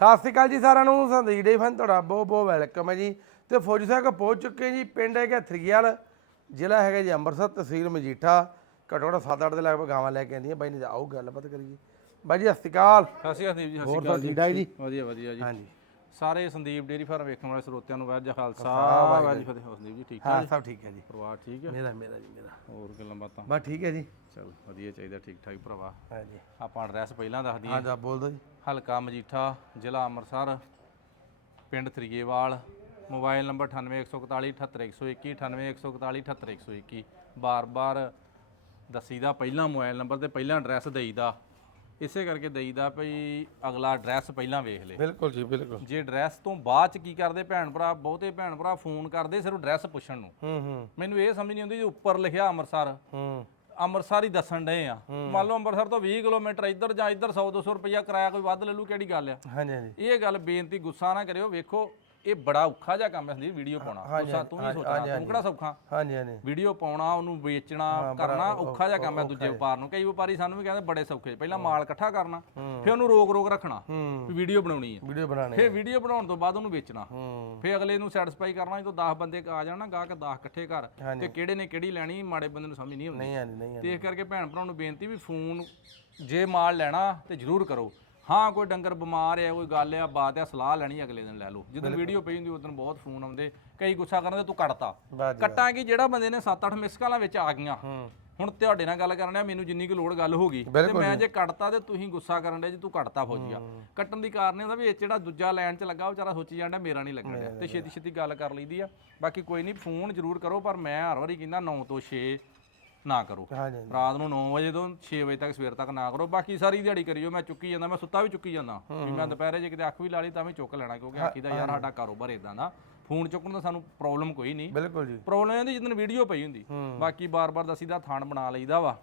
ਸਤਿ ਸ਼੍ਰੀ ਅਕਾਲ ਜੀ ਸਾਰਿਆਂ ਨੂੰ ਸੰਦੀਪ ਡੇ ਫਨ ਤੁਹਾਡਾ ਬਹੁਤ ਬਹੁਤ ਵੈਲਕਮ ਹੈ ਜੀ। ਤੇ ਫੌਜੀ ਸਾਹਿਬ ਪਹੁੰਚ ਚੁੱਕੇ ਜੀ ਪਿੰਡ ਹੈਗਾ ਥਰੀਆਲ ਜ਼ਿਲ੍ਹਾ ਹੈਗਾ ਜੀ ਅੰਮ੍ਰਿਤਸਰ ਤਹਿਸੀਲ ਮਜੀਠਾ। ਘੱਟੋ ਘੱਟ 7-8 ਦੇ ਲਗਭਗ ਗਾਵਾਂ ਲੈ ਕੇ ਆਂਦੀਆਂ ਬਾਈ ਨੇ ਆਓ ਗੱਲਬਾਤ ਕਰੀਏ। ਬਾਈ ਜੀ ਸਤਿ ਸ਼੍ਰੀ ਅਕਾਲ। ਸਤਿ ਸ਼੍ਰੀ ਅਕਾਲ ਸੰਦੀਪ ਜੀ ਸਤਿ ਹੋਰ ਸ਼੍ਰੀ ਅਕਾਲ ਜੀ? ਵਧੀਆ ਵਧੀਆ ਜੀ। ਹਾਂਜੀ। ਸਾਰੇ ਸੰਦੀਪ ਡੇਰੀ ਫਾਰਮ ਵੇਖਣ ਵਾਲੇ ਸਰੋਤਿਆਂ ਨੂੰ ਵਾਹਿਗੁਰੂ ਜੀ ਕਾ ਖਾਲਸਾ ਵਾਹਿਗੁਰੂ ਜੀ ਕੀ ਫਤਿਹ। ਹੋ ਸੰਦੀਪ ਜੀ ਠੀਕ ਹਾਂ ਸਭ ਠੀਕ ਹੈ ਜੀ। ਪਰਿਵਾਰ ਠੀਕ ਹੈ? ਮੇਰਾ ਮੇਰਾ ਜੀ ਮੇਰਾ। ਹੋਰ ਗੱਲਾਂ ਬਾਤਾਂ? ਬਸ ਠੀਕ ਹੈ ਜੀ। ਚਲ ਵਧੀਆ ਚਾਹੀਦਾ ਠੀਕ ਠਾਕ ਭਰਾਵਾ ਹਾਂਜੀ ਆਪਾਂ ਐਡਰੈਸ ਪਹਿਲਾਂ ਦੱਸ ਦਈਏ। ਹਾਂ ਜਾ ਬੋਲ ਦੋ ਜੀ। ਹਲਕਾ ਮਜੀਠਾ ਜ਼ਿਲ੍ਹਾ ਅੰਮ੍ਰਿਤਸਰ ਪਿੰਡ ਥਰੀਏਵਾਲ ਮੋਬਾਈਲ ਨੰਬਰ 9814 78121 9814 78121 ਬਾਰ-ਬਾਰ ਦੱਸੀਦਾ ਪਹਿਲਾਂ ਮੋਬਾਈਲ ਨੰਬਰ ਤੇ ਪਹਿਲਾਂ ਐਡਰੈਸ ਦੇਈਦਾ। ਇਸੇ ਕਰਕੇ ਦੇਈਦਾ ਭਈ ਅਗਲਾ ਐਡਰੈਸ ਪਹਿਲਾਂ ਵੇਖ ਲੇ। ਬਿਲਕੁਲ ਜੀ ਬਿਲਕੁਲ। ਜੇ ਐਡਰੈਸ ਤੋਂ ਬਾਅਦ ਚ ਕੀ ਕਰਦੇ ਭੈਣ ਭਰਾ ਬਹੁਤੇ ਭੈਣ ਭਰਾ ਫੋਨ ਕਰਦੇ ਸਿਰਫ ਐਡਰੈਸ ਪੁੱਛਣ ਨੂੰ। ਹੂੰ ਹੂੰ। ਮੈਨੂੰ ਇਹ ਸਮਝ ਨਹੀਂ ਆਉਂਦੀ ਜੇ ਉੱਪਰ ਲਿਖਿਆ ਅੰਮ੍ਰਿਤਸਰ। ਹੂੰ। ਅੰਮ੍ਰਿਤਸਰ ਹੀ ਦੱਸਣ ਡਏ ਆ। ਮੰਨ ਲਓ ਅੰਮ੍ਰਿਤਸਰ ਤੋਂ 20 ਕਿਲੋਮੀਟਰ ਇੱਧਰ ਜਾਂ ਇੱਧਰ 100 200 ਰੁਪਇਆ ਕਿਰਾਇਆ ਕੋਈ ਵੱਧ ਲੈ ਲੂ ਕਿਹੜੀ ਗੱਲ ਆ? ਹਾਂਜੀ ਹਾਂਜੀ। ਇਹ ਗੱਲ ਬੇਨਤੀ ਗੁੱਸਾ ਨਾ ਕਰਿਓ ਵੇਖੋ ਇਹ ਬੜਾ ਔਖਾ ਜਿਹਾ ਕੰਮ ਹੈ ਸੰਦੀਪ ਵੀਡੀਓ ਪਾਉਣਾ। ਗੁੱਸਾ ਤੂੰ ਵੀ ਸੋਚਣਾ ਤੂੰ ਕਿਹੜਾ ਸੌਖਾ? ਹਾਂਜੀ ਹਾਂਜੀ। ਵੀਡੀਓ ਪਾਉਣਾ ਉਹਨੂੰ ਵੇਚਣਾ ਕਰਨਾ ਔਖਾ ਜਿਹਾ ਕੰਮ ਹੈ ਦੂਜੇ ਵਪਾਰ ਨੂੰ। ਕਈ ਵਪਾਰੀ ਸਾਨੂੰ ਵੀ ਕਹਿੰਦੇ ਬੜੇ ਸੌਖੇ। ਪਹਿਲਾਂ ਮਾਲ ਇਕੱਠਾ ਕਰਨਾ ਫਿਰ ਉਹਨੂੰ ਰੋਕ ਰੋਕ ਰੱਖਣਾ ਹੂੰ। ਵੀ ਵੀਡੀਓ ਬਣਾਉਣੀ ਹੈ। ਵੀਡੀਓ ਬਣਾਣੇ ਫਿਰ ਵੀਡੀਓ ਬਣਾਉਣ ਤੋਂ ਬਾਅਦ ਉਹਨੂੰ ਵੇਚਣਾ। ਹੂੰ। ਫਿਰ ਅਗਲੇ ਨੂੰ ਸੈਟੀਸਫਾਈ ਕਰਨਾ ਜਦੋਂ 10 ਬੰਦੇ ਆ ਜਾਣ ਗਾਹਕ 10 ਇਕੱਠੇ ਕਰ ਤੇ ਕਿਹੜੇ ਨੇ ਕਿਹੜੀ ਲੈਣੀ ਮਾੜੇ ਬੰਦੇ ਨੂੰ ਸਮਝ ਨਹੀਂ ਆਉਂਦੀ। ਨਹੀਂ ਆਂਦੀ ਤੇ ਇਸ ਕਰਕੇ ਭੈਣ ਭਰਾ ਨੂੰ ਬੇਨਤੀ ਵੀ ਫੋਨ ਜੇ ਮਾਲ ਲੈਣਾ ਤੇ ਜ਼ਰੂਰ ਕਰੋ। ਹਾਂ ਕੋਈ ਡੰਗਰ ਬਿਮਾਰ ਹੈ ਕੋਈ ਗੱਲ ਆ ਬਾਤ ਆ ਸਲਾਹ ਲੈਣੀ ਅਗਲੇ ਦਿਨ ਲੈ ਲਓ। ਜਦੋਂ ਵੀਡੀਓ ਪਈ ਹੁੰਦੀ ਉਦੋਂ ਬਹੁਤ ਫੋਨ ਆਉਂਦੇ ਕਈ ਗੁੱਸਾ ਕਰਨ ਦੇ ਤੂੰ ਕੱਟਤਾ। ਬਾਜੀ ਕੱਟਾਂਗੇ ਜਿਹੜਾ ਬੰਦੇ ਨੇ 7-8 ਮਿਸ ਕਾਲਾਂ ਵਿੱਚ ਆ ਗਈਆਂ। ਹੁਣ ਤੁਹਾਡੇ ਨਾਲ ਗੱਲ ਕਰਨ ਆ ਮੈਨੂੰ ਜਿੰਨੀ ਕੁ ਲੋੜ ਗੱਲ ਹੋ ਗਈ। ਤੇ ਮੈਂ ਜੇ। ਕੱਟਤਾ ਤੇ ਤੁਸੀਂ ਗੁੱਸਾ ਕਰਨ ਦੇ ਜੇ ਤੂੰ ਕੱਟਤਾ ਫੌਜੀਆ। ਕੱਟਣ ਦੀ ਕਾਰਨ ਇਹ ਹੁੰਦਾ ਵੀ ਇਹ ਜਿਹੜਾ ਦੂਜਾ ਲਾਈਨ 'ਚ ਲੱਗਾ ਉਹ ਵਿਚਾਰਾ ਸੋਚੀ ਜਾਂਦਾ ਮੇਰਾ ਨਹੀਂ ਲੱਗਣ ਡਿਆ। ਤੇ ਛੇਤੀ ਛੇਤੀ ਗੱਲ ਕਰ ਲਈਦੀ ਆ। ਬਾਕੀ ਕੋਈ ਨਹੀਂ ਫੋਨ ਜ਼ਰੂਰ ਕਰੋ ਪਰ ਮੈਂ ਹਰ ਵਾਰੀ ਕਹਿੰਦਾ 9 ਤੋਂ 6 ਨਾ ਕਰੋ। ਹਾਂਜੀ ਹਾਂਜੀ। ਰਾਤ ਨੂੰ 9 ਵਜੇ ਤੋਂ 6 ਵਜੇ ਤੱਕ ਸਵੇਰ ਤੱਕ ਨਾ ਕਰੋ। ਬਾਕੀ ਸਾਰੀ ਦਿਹਾੜੀ ਕਰਿਓ ਮੈਂ ਚੁੱਕੀ ਜਾਂਦਾ ਮੈਂ ਸੁੱਤਾ ਵੀ ਚੁੱਕੀ ਜਾਂਦਾ। ਵੀ ਮੈਂ ਦੁਪਹਿਰੇ ਜੇ ਕਿਤੇ ਅੱਖ ਵੀ ਲਾ ਲਈ ਤਾਂ ਵੀ ਚੁੱਕ ਲੈਣਾ ਕਿਉਂਕਿ ਆਖੀ ਦਾ ਯਾਰ ਸਾਡਾ ਕਾਰੋਬਾਰ ਇਦਾਂ ਦਾ। ਫੋਨ ਚੁੱਕਣ ਦਾ ਸਾਨੂੰ ਪ੍ਰੋਬਲਮ ਕੋਈ ਨਹੀਂ। ਬਿਲਕੁਲ ਜੀ। ਪ੍ਰੋਬਲਮ ਇਹਦੀ ਜਿੱਦਣ ਵੀਡੀਓ ਪਈ ਹੁੰਦੀ। ਬਾਕੀ ਬਾਰ-ਬਾਰ ਦਸੀਦਾ ਥਾਣ ਬਣਾ ਲਈਦਾ ਵਾ।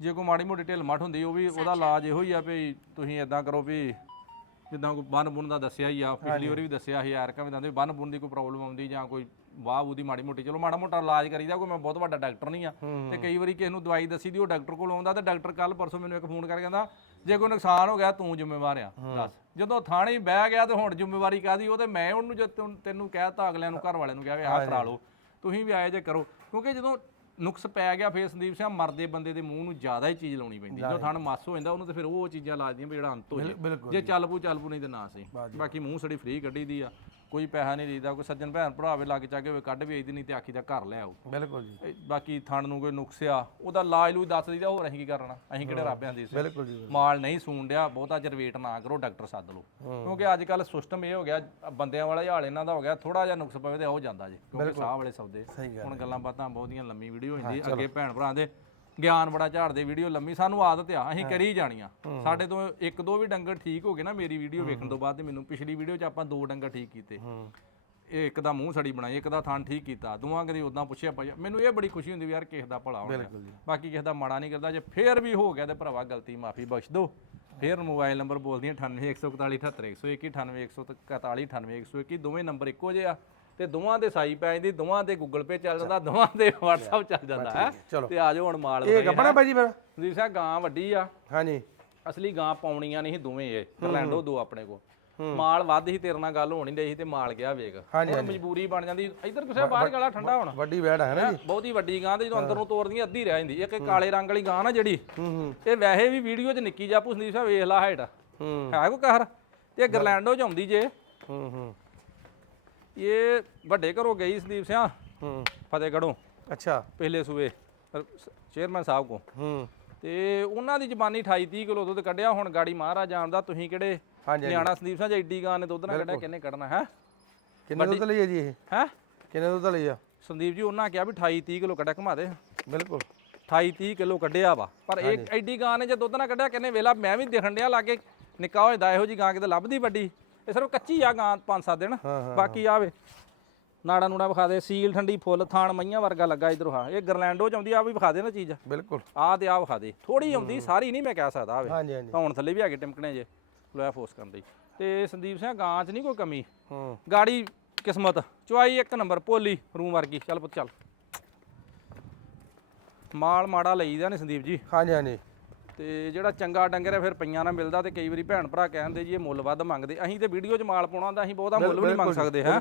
ਜੇ ਕੋਈ ਮਾੜੀ ਮੋਟੀ ਢਿੱਲ ਮੱਠ ਹੁੰਦੀ ਉਹ ਵੀ ਉਹਦਾ ਇਲਾਜ ਇਹੋ ਹੀ ਆ ਵੀ ਤੁਸੀਂ ਇਦਾਂ ਕਰੋ ਵੀ ਜਿੱਦਾਂ ਕੋਈ ਬੰਨ ਬੁੰਨ ਦਾ ਦੱਸਿਆ ਹੀ ਆ ਪਿਛਲੀ ਵਾਰੀ ਵੀ ਦੱਸਿਆ ਸੀ ਯਾਰ ਕਿਵੇਂ ਦੱਸਦੇ ਬੰਨ ਬੁੰਨ ਦੀ ਕੋਈ ਪ੍ਰੋਬਲਮ ਆਉਂਦੀ ਜਾਂ ਕੋਈ ਵਾਹ ਉਹਦੀ ਮਾੜੀ ਮੋਟੀ ਚਲੋ ਮਾੜਾ ਮੋਟਾ ਇਲਾਜ ਕਰੀਦਾ ਕੋਈ ਮੈਂ ਬਹੁਤ ਵੱਡਾ ਡਾਕਟਰ ਨਹੀਂ ਆ। ਤੇ ਕਈ ਵਾਰੀ ਕਿਸੇ ਨੂੰ ਦਵਾਈ ਦੱਸੀ ਦੀ ਉਹ ਡਾਕਟਰ ਕੋਲ ਆਉਂਦਾ ਤੇ ਡਾਕਟਰ ਕੱਲ ਪਰਸੋਂ ਮੈਨੂੰ ਇੱਕ ਫੋਨ ਕਰਕੇ ਕਹਿੰਦਾ ਜੇ ਕੋਈ ਨੁਕਸਾਨ ਹੋ ਗਿਆ ਤੂੰ ਜ਼ਿੰਮੇਵਾਰ ਆ ਦੱਸ। ਜਦੋਂ ਥਾਣੇ ਬਹਿ ਗਿਆ ਤੇ ਹੁਣ ਜ਼ਿੰਮੇਵਾਰੀ ਕਾਦੀ ਉਹ ਤੇ ਮੈਂ ਉਹਨੂੰ ਜੇ ਤੈਨੂੰ- ਕਹਿਤਾ ਅਗਲਿਆਂ ਨੂੰ ਘਰ ਵਾਲਿਆਂ ਨੂੰ ਕਿਹਾ ਵੀ ਆਹ ਕਰਾ ਲਓ ਤੁਸੀਂ ਵੀ ਆਏ ਜੇ ਕਰੋ। ਕਿਉਂਕਿ ਜਦੋਂ ਨੁਕਸ ਪੈ ਗਿਆ ਫੇਰ ਸੰਦੀਪ ਸਿੰਘ ਮਰਦੇ ਬੰਦੇ ਦੇ ਮੂੰਹ ਨੂੰ ਜ਼ਿਆਦਾ ਹੀ ਚੀਜ਼ ਲਾਉਣੀ ਪੈਂਦੀ। ਜਦੋਂ ਥਣ ਮੱਸ ਹੋ ਜਾਂਦਾ ਉਹਨੂੰ ਤੇ ਫਿਰ ਉਹ ਚੀਜ਼ਾਂ ਲੱਗਦੀਆਂ ਵੀ ਜਿਹੜਾ ਅੰਤ ਹੋ ਜੇ ਚੱਲ ਪੂ ਚੱਲ ਪੂ ਨਹੀਂ ਤੇ ਨਾ ਸਹੀ। ਬਾਕੀ ਮੂੰਹ ਸੜੀ ਫ੍ਰੀ ਕੱਢੀ ਦੀ ਆ। ਕੋਈ ਪੈਸਾ ਨਹੀਂ ਲਈਦਾ ਕੋਈ ਸੱਜਣ ਭੈਣ ਭਰਾ ਵੇ ਲੱਗ ਚਾਗੇ ਹੋਵੇ ਕੱਢ ਵੀ ਆਈਦੀ ਨਹੀਂ ਤੇ ਆਖੀ ਦਾ ਘਰ ਲੈ ਆਓ। ਬਿਲਕੁਲ ਜੀ। ਇਹ ਬਾਕੀ ਥਣ ਨੂੰ ਕੋਈ ਨੁਕਸ ਆ ਉਹਦਾ ਇਲਾਜ ਲੂਜ ਦੱਸ ਦਈਦਾ ਹੋਰ ਅਸੀਂ ਕੀ ਕਰਨਾ? ਅਸੀਂ ਕਿਹੜੇ ਰੱਬਿਆਂ ਦੇ ਸੀ? ਬਿਲਕੁਲ ਜੀ ਮਾਲ ਨਹੀਂ ਸੂਣ ਡਿਆ ਬਹੁਤਾ ਚਿਰ ਵੇਟ ਨਾ ਕਰੋ ਡਾਕਟਰ ਸੱਦ ਲਓ। ਕਿਉਂਕਿ ਅੱਜ ਕੱਲ ਸਿਸਟਮ ਇਹ ਹੋ ਗਿਆ ਬੰਦਿਆਂ ਵਾਲਾ ਹਾਲ ਇਹਨਾਂ ਦਾ ਹੋ ਗਿਆ ਥੋੜਾ ਜਿਹਾ ਨੁਕਸ ਪਵੇ ਤੇ ਹੋ ਜਾਂਦਾ ਜੀ ਕਿਉਂਕਿ ਸਾਹ ਵਾਲੇ ਸੌਦੇ। ਹੁਣ ਗੱਲਾਂ ਬਾਤਾਂ ਬਹੁਤੀਆਂ ਲੰਮੀ ਵੀਡੀਓ ਹੁੰਦੀ ਅੱਗੇ ਭੈਣ ਭਰਾ ਦੇ ਗਿਆਨ ਬੜਾ ਝਾੜਦੇ ਵੀਡੀਓ ਲੰਮੀ ਸਾਨੂੰ ਆਦਤ ਆ ਅਸੀਂ ਕਰੀ ਜਾਣੀਆਂ। ਸਾਡੇ ਤੋਂ ਇੱਕ ਦੋ ਵੀ ਡੰਗਰ ਠੀਕ ਹੋ ਗਏ ਨਾ ਮੇਰੀ ਵੀਡੀਓ ਵੇਖਣ ਤੋਂ ਬਾਅਦ ਤੇ ਮੈਨੂੰ ਪਿਛਲੀ ਵੀਡੀਓ 'ਚ ਆਪਾਂ ਦੋ ਡੰਗਰ ਠੀਕ ਕੀਤੇ। ਇਹ ਇੱਕ ਦਾ ਮੂੰਹ ਸੜੀ ਬਣਾਈ ਇੱਕ ਦਾ ਥਣ ਠੀਕ ਕੀਤਾ। ਦੋਵਾਂ ਕਦੀ ਉਦਾਂ ਪੁੱਛਿਆ ਭਾਈ ਮੈਨੂੰ ਇਹ ਬੜੀ ਖੁਸ਼ੀ ਹੁੰਦੀ ਵੀ ਯਾਰ ਕਿਸੇ ਦਾ ਭਲਾ ਹੋ ਗਿਆ ਬਾਕੀ ਕਿਸੇ ਦਾ ਮਾੜਾ ਨਹੀਂ ਕਰਦਾ ਜੇ ਫੇਰ ਵੀ ਹੋ ਗਿਆ ਤੇ ਭਰਾਵਾ ਗਲਤੀ ਮਾਫੀ ਬਖਸ਼ ਦਿਓ। ਫੇਰ ਮੋਬਾਈਲ ਨੰਬਰ ਬੋਲਦੀਆਂ 98141 78121 98141 ਦੋਵੇਂ ਨੰਬਰ ਇੱਕੋ ਜਿਹੇ ਆ। ਤੇ ਦੋਵਾਂ ਦੇ ਸਾਈ ਪੈ ਜਾਂਦੀ ਦੋਵਾਂ ਤੇ ਗੂਗਲ ਪੇ ਚੱਲ ਜਾਂਦਾ ਦੋਵਾਂ ਤੇ WhatsApp ਚੱਲ ਜਾਂਦਾ ਹੈ। ਤੇ ਆ ਜਾਓ ਹੁਣ ਮਾਲ ਇਹ ਗੱਪਣਾ ਬਾਈ ਜੀ ਫਿਰ। ਸੰਦੀਪ ਸਾਹਿਬ ਗਾਂ ਵੱਡੀ ਆ। ਹਾਂਜੀ। ਅਸਲੀ ਗਾਂ ਪਾਉਣੀਆਂ ਨਹੀਂ ਦੋਵੇਂ ਇਹ ਕਰਲੈਂਡੋ ਦੋ ਆਪਣੇ ਕੋ ਮਾਲ ਵੱਧ ਹੀ ਤੇਰੇ ਨਾਲ ਗੱਲ ਹੋਣੀ ਸੀ ਤੇ ਮਾਲ ਗਿਆ ਵੇਖ। ਹਾਂਜੀ, ਹੁਣ ਮਜਬੂਰੀ ਬਣ ਜਾਂਦੀ ਇੱਧਰ ਕਿਸੇ ਬਾਹਰ ਗਾਲਾ ਠੰਡਾ ਹੋਣਾ। ਵੱਡੀ ਵੈੜ ਹੈ ਨਾ ਜੀ। ਬਹੁਤੀ ਵੱਡੀ ਗਾਂ ਤੇ ਜਦੋਂ ਅੰਦਰ ਨੂੰ ਤੋੜਦੀਆਂ ਅੱਧੀ ਰਹਿ ਜਾਂਦੀ। ਇੱਕ ਕਾਲੇ ਰੰਗ ਵਾਲੀ ਗਾਂ ਨਾ ਜਿਹੜੀ ਇਹ ਵੈਸੇ ਵੀ ਵੀਡੀਓ 'ਚ ਨਿੱਕੀ ਜਾਪੂ ਸੰਦੀਪ ਸਾਹਿਬ ਵੇਖ ਲਾ ਹਾਈਟ ਹੂੰ। ਕੋ ਕਹਿਰ? ਤੇ ਇਹ ਗਰਲੈਂਡੋ 'ਚ ਆਉਂਦੀ ਜੇ। ਹੂੰ ਹੂੰ। ਇਹ ਵੱਡੇ ਘਰੋਂ ਗਈ ਸੰਦੀਪ ਸਿੰਘ ਹੂੰ। ਫਤਿਹਗੜ੍ਹੋਂ। ਅੱਛਾ। ਪਹਿਲੇ ਸੂਬੇ ਚੇਅਰਮੈਨ ਸਾਹਿਬ ਕੋ ਹੂੰ। ਤੇ ਉਹਨਾਂ ਦੀ ਜ਼ਬਾਨੀ 28 30 ਕਿਲੋ ਦੁੱਧ ਕੱਢਿਆ ਹੁਣ ਗਾੜੀ ਮਹਾਰਾਜ ਜਾਣਦਾ ਤੁਸੀਂ ਕਿਹੜੇ ਹਾਂਜੀ ਨਿਆਣਾ ਸੰਦੀਪ ਸਿੰਘ ਜੇ ਗਾਂ ਨੇ ਦੁੱਧ ਨਾ ਕੱਢਿਆ ਕਿੰਨੇ ਕੱਢਣਾ ਹੈ? ਕਿੰਨੇ ਦੁੱਧ ਲਈ ਹੈ ਜੀ ਇਹ? ਹੈ? ਕਿੰਨੇ ਦੁੱਧ ਲਈ ਆ ਸੰਦੀਪ ਜੀ ਉਹਨਾਂ ਕਿਹਾ ਵੀ 28 30 ਕਿਲੋ ਕੱਢਿਆ ਘੁਮਾ ਦੇ। ਬਿਲਕੁਲ। 28 30 ਕਿਲੋ ਕੱਢਿਆ ਵਾ। ਪਰ ਇਹ ਐਡੀ ਗਾਂ ਨੇ ਜੇ ਦੁੱਧ ਨਾ ਕੱਢਿਆ ਕਿੰਨੇ ਵੇਲਾ ਮੈਂ ਵੀ ਦੇਖਣ ਡਿਆ ਲਾਗੇ ਨਿੱਕਾ ਹੋ ਜਾਂਦਾ ਇਹੋ ਜੀ ਗਾਂ ਕਿਤੇ ਲੱਭਦੀ ਵੱਡੀ। ਇਹ ਸਿਰਫ ਕੱਚੀ ਆ ਗਾਂ 5-7 ਦਿਨ। ਬਾਕੀ ਆਵੇ ਨਾੜਾ ਨੂੜਾ ਵਿਖਾ ਦੇ ਸੀਲ ਠੰਡੀ ਫੁੱਲ ਥਾਣ ਮਈਆਂ ਵਰਗਾ ਲੱਗਾ ਇਧਰੋਂ ਹਾਂ। ਇਹ ਗਰਲੈਂਡੋ ਚ ਆਉਂਦੀ ਆ ਵੀ ਵਿਖਾ ਦੇ ਨਾ ਚੀਜ਼। ਬਿਲਕੁਲ। ਆਹ ਤੇ ਆਹ ਵਿਖਾ ਦੇ। ਥੋੜੀ ਆਉਂਦੀ ਸਾਰੀ ਨਹੀਂ ਮੈਂ ਕਹਿ ਸਕਦਾ ਆਵੇ ਹਾਂਜੀ ਹਾਂਜੀ। ਹੁਣ ਥੱਲੇ ਵੀ ਹੈਗੇ ਟਿਮਕਣੇ ਜੇ। ਲੋਇਆ ਫੋਰਸ ਕਰਨ ਦੀ ਤੇ ਸੰਦੀਪ ਸਿੰਘ ਗਾਂ 'ਚ ਨਹੀਂ ਕੋਈ ਕਮੀ? ਹੂੰ। ਗਾੜੀ ਕਿਸਮਤ। ਚੁਆਈ ਇੱਕ ਨੰਬਰ ਪੋਲੀ ਰੂਮ ਵਰਗੀ। ਚੱਲ ਪੁੱਤ ਚੱਲ। ਮਾਲ ਮਾੜਾ ਲਈਦਾ ਨੇ ਸੰਦੀਪ ਜੀ। ਹਾਂਜੀ ਹਾਂਜੀ। ਤੇ ਜਿਹੜਾ ਚੰਗਾ ਡੰਗਰ ਹੈ ਫਿਰ ਪਈਆਂ ਨਾਲ ਮਿਲਦਾ ਤੇ ਕਈ ਵਾਰੀ ਭੈਣ ਭਰਾ ਕਹਿੰਦੇ ਜੀ ਇਹ ਮੁੱਲ ਵੱਧ ਮੰਗਦੇ। ਅਸੀਂ ਤੇ ਵੀਡੀਓ 'ਚ ਮਾਲ ਪਾਉਣਾ ਹੁੰਦਾ ਅਸੀਂ ਬਹੁਤਾ ਮੁੱਲ ਵੀ ਨਹੀਂ ਮੰਗ ਸਕਦੇ ਹੈ?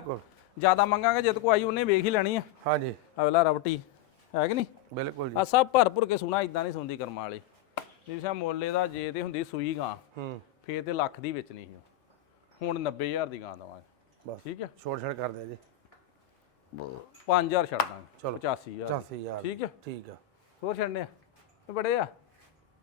ਜ਼ਿਆਦਾ ਮੰਗਾਂਗੇ ਜਦ ਕੋ ਆਈ ਉਹਨੇ ਵੇਖ ਹੀ ਲੈਣੀ ਆ। ਹਾਂਜੀ। ਅਗਲਾ ਰਵਟੀ ਹੈ ਕਿ ਨਹੀਂ? ਬਿਲਕੁਲ ਜੀ। ਆ ਸਭ ਭਰਪੂਰ ਕੇ ਸੁਣਾ ਇਦਾਂ ਨਹੀਂ ਸੁਣਦੀ ਕਰਮਾਂ ਵਾਲੀ। ਜਿਵੇਂ ਮੁੱਲੇ ਦਾ ਜੇ ਤੇ ਹੁੰਦੀ ਸੂਈ ਗਾਂ ਹੂੰ। ਫੇਰ ਤੇ ਲੱਖ ਦੀ ਵੇਚਣੀ ਸੀ ਉਹ। ਹੁਣ 90000 ਦੀ ਗਾਂ ਦਵਾਂਗੇ। ਬਸ। ਠੀਕ ਹੈ ਛੋੜ ਛੜ ਕਰ ਦਿਆ ਜੀ। 5000 ਛੱਡ ਦਾਂਗੇ ਚਲੋ। 85000 80000 ਠੀਕ ਹੈ ਠੀਕ ਆ। ਹੋਰ ਛੱਡਨੇ ਆ? ਬੜੇ ਆ।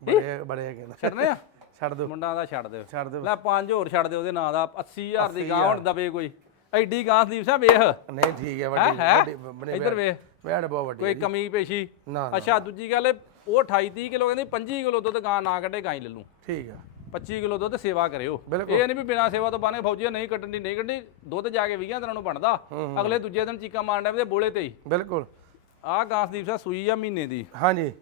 ਬੜੇ ਬੜੇ ਨਾ। ਛੱਡਨੇ ਆ? ਛੱਡ ਦਿਓ। ਮੁੰਡਾ ਦਾ ਛੱਡ ਦਿਓ। ਛੱਡ ਦਿਓ। ਲੈ ਪੰਜ ਹੋਰ ਛੱਡ ਦਿਓ ਉਹਦੇ ਨਾਂ ਦਾ। 80000 ਦੀ ਗਾਂ ਹੁਣ ਦਵੇ ਕੋਈ। ਐਡੀ ਗਾਂ ਸੰਦੀਪ ਸਾਹਿਬ ਵੇਖ। ਨਹੀਂ ਠੀਕ ਹੈ ਵੱਡੀ ਇੱਧਰ ਵੇਖ। ਬੈੜ ਬਹੁਤ ਵੱਡੀ ਕੋਈ ਕਮੀ ਪੇਸ਼ੀ? ਅੱਛਾ ਦੂਜੀ ਗੱਲ ਇਹ, ਉਹ 28 30 ਕਿਲੋ ਕਹਿੰਦੇ 25 ਕਿਲੋ ਦੁੱਧ ਗਾਂ ਨਾ ਕੱਢੇ ਗਾਂ ਹੀ ਲੈ ਲੂੰ। ਠੀਕ ਆ। 25 ਕਿਲੋ ਦੁੱਧ ਸੇਵਾ ਕਰਿਓ। ਇਹ ਨਹੀਂ ਵੀ ਬਿਨਾਂ ਸੇਵਾ ਤੋਂ ਬਾਨੇ ਫੌਜੀ ਨਹੀਂ ਕੱਢਣੀ ਨਹੀਂ ਕੱਢਣੀ ਦੁੱਧ ਜਾ ਕੇ 20 ਦਿਨਾਂ ਨੂੰ ਬਣਦਾ। ਅਗਲੇ ਦੂਜੇ ਦਿਨ ਚੀਕਾਂ ਮਾਰਨ ਦੇ ਬੋਲੇ ਤੇ ਹੀ। ਬਿਲਕੁਲ। ਆਹ ਗਾਂ ਸੰਦੀਪ ਸਾਹਿਬ ਸੂਈ ਆ ਮਹੀਨੇ ਦੀ। ਹਾਂਜੀ।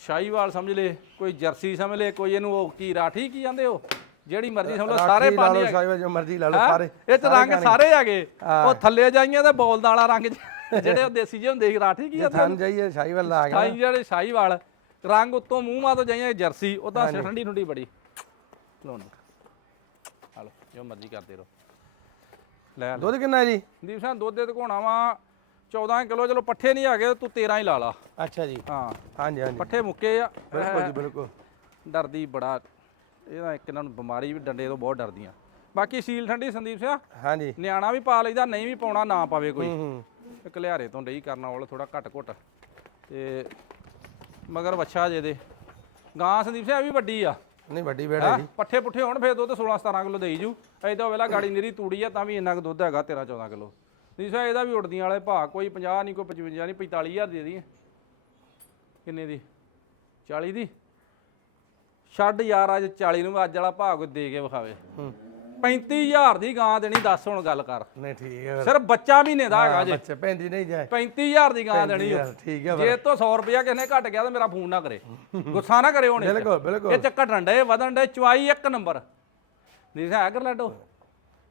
ਸ਼ਾਹੀਵਾਲ ਸਮਝ ਲੈ ਕੋਈ ਜਰਸੀ ਸਮਝ ਲੈ ਕੋਈ ਇਹਨੂੰ ਉਹ ਕੀ ਰਾਠੀ ਕੀ ਜਾਂਦੇ ਹੋ? ਜਿਹੜੀ ਮਰਜ਼ੀ ਸਮਝ ਲਓ ਸਾਰੇ ਪਾਣੀ ਲਓ। ਸਾਈਵਾ ਜੋ ਮਰਜ਼ੀ ਲਾ ਲਓ? ਸਾਰੇ ਇਹ ਚ ਰੰਗ ਸਾਰੇ ਹਾਂ। ਉਹ ਥੱਲੇ ਜਾਈਆਂ ਤੇ ਬੋਲਦਾ ਵਾਲਾ ਰੰਗ ਜਿਹੜੇ ਉਹ ਦੇਸੀ ਜਿਹੇ ਹੁੰਦੇ ਸੀ ਰਾਠੀ ਕੀ ਜਾਂਦੇ ਥਣ ਜਾਈਏ ਸਾਈਵਾ ਲਾ ਗਿਆ ਸਾਈ ਜਿਹੜੇ ਸ਼ਾਹੀਵਾਲ ਰੰਗ ਉੱਤੋਂ ਮੂੰਹ ਮਾ ਤੋਂ ਜਾਈਆਂ ਜਰਸੀ ਉਹਦਾ ਠੰਡੀ ਠੰਡੀ ਬੜੀ। ਹਾਲੋ ਜੋ। ਮਰਜ਼ੀ ਕਰਦੇ ਰਹੋ। ਲੈ ਦੁੱਧ ਕਿੰਨਾ ਜੀ? ਦੀਪ ਸਿੰਘ ਦੁੱਧ ਦੇ ਘੋਣਾ ਵਾ 14 ਕਿਲੋ ਚਲੋ ਪੱਠੇ ਨਹੀਂ ਹੈਗੇ ਤੂੰ 13 ਹੀ ਲਾ ਲਾ। ਅੱਛਾ ਜੀ। ਹਾਂ। ਹਾਂਜੀ ਹਾਂਜੀ। ਪੱਠੇ ਮੁੱਕੇ ਆ। ਬਿਲਕੁਲ ਜੀ ਬਿਲਕੁਲ। ਡਰਦੀ ਬੜਾ। ਇਹਦਾ ਇੱਕ ਇਹਨਾਂ ਨੂੰ ਬਿਮਾਰੀ ਵੀ ਡੰਡੇ ਤੋਂ ਬਹੁਤ ਡਰਦੀਆਂ। ਬਾਕੀ ਸੀਲ ਠੰਡੀ ਸੰਦੀਪ ਸਿੰਘ ਹਾਂਜੀ। ਨਿਆਣਾ ਵੀ ਪਾ ਲਈਦਾ ਨਹੀਂ ਵੀ ਪਾਉਣਾ ਨਾ ਪਾਵੇ ਕੋਈ। ਹੂੰ ਹੂੰ। ਇੱਕ ਲਿਹਾਰੇ ਤੋਂ ਡਈ ਕਰਨਾ ਵਾਲਾ ਥੋੜਾ ਘੱਟ ਘੁੱਟ। ਤੇ ਮਗਰ ਵੱਛਾ ਜੇ ਦੇ। ਗਾਂ ਸੰਦੀਪ ਇਹ ਵੀ ਵੱਡੀ ਆ। ਨਹੀਂ ਵੱਡੀ ਬੈੜ ਹੈਂ? ਜੀ। ਪੱਠੇ ਪੁੱਠੇ ਹੋਣ ਫੇਰ ਦੁੱਧ 16 17 ਕਿਲੋ ਦੇਈ ਜੂ। ਐਦਾਂ ਵੇਲਾ ਗਾੜੀ ਨਿਰੀ ਤੂੜੀ ਆ ਤਾਂ ਵੀ ਇੰਨਾ ਕੁ ਦੁੱਧ ਹੈਗਾ 13 14 ਕਿਲੋ। ਸਿੰਘ ਇਹਦਾ ਵੀ ਉੜਦੀਆਂ ਵਾਲੇ ਭਾਅ ਕੋਈ 50 ਨਹੀਂ ਕੋਈ 55 ਨਹੀਂ 45000 ਦੇ ਦੀ ਕਿੰਨੇ ਦੀ? 40 ਦੀ? ਛੱਡ ਯਾਰ ਅੱਜ 40 ਨੂੰ ਅੱਜ ਵਾਲਾ ਭਾਅ ਕੋਈ ਦੇ ਕੇ ਵਿਖਾਵੇ। ਹੂੰ। 35000 ਦੀ ਗਾਂ ਦੇਣੀ ਦੱਸ ਹੁਣ ਗੱਲ ਕਰ। ਨਹੀਂ ਠੀਕ ਹੈ ਸਿਰਫ ਬੱਚਾ ਮਹੀਨੇ ਦਾ ਹੈਗਾ ਜੇ। ਬੱਚਾ ਪੈਂਦੀ ਨਹੀਂ ਜਾਏ। 35000 ਦੀ ਗਾਂ ਦੇਣੀ ਠੀਕ ਹੈ ਜੇ ਤੋਂ 100 ਰੁਪਇਆ ਕਿਸੇ ਨੇ ਘਟ ਗਿਆ ਤਾਂ ਮੇਰਾ ਫੋਨ ਨਾ ਕਰੇ। ਗੁੱਸਾ ਨਾ ਕਰੇ ਹੁਣ। ਬਿਲਕੁਲ ਬਿਲਕੁਲ। ਇਹ ਚ ਘਟਣ ਡੇ ਵਧਣ ਡੇ ਚੁਆਈ ਇੱਕ ਨੰਬਰ। ਨਹੀਂ ਹੈ ਗਰਲੈਂਡੋ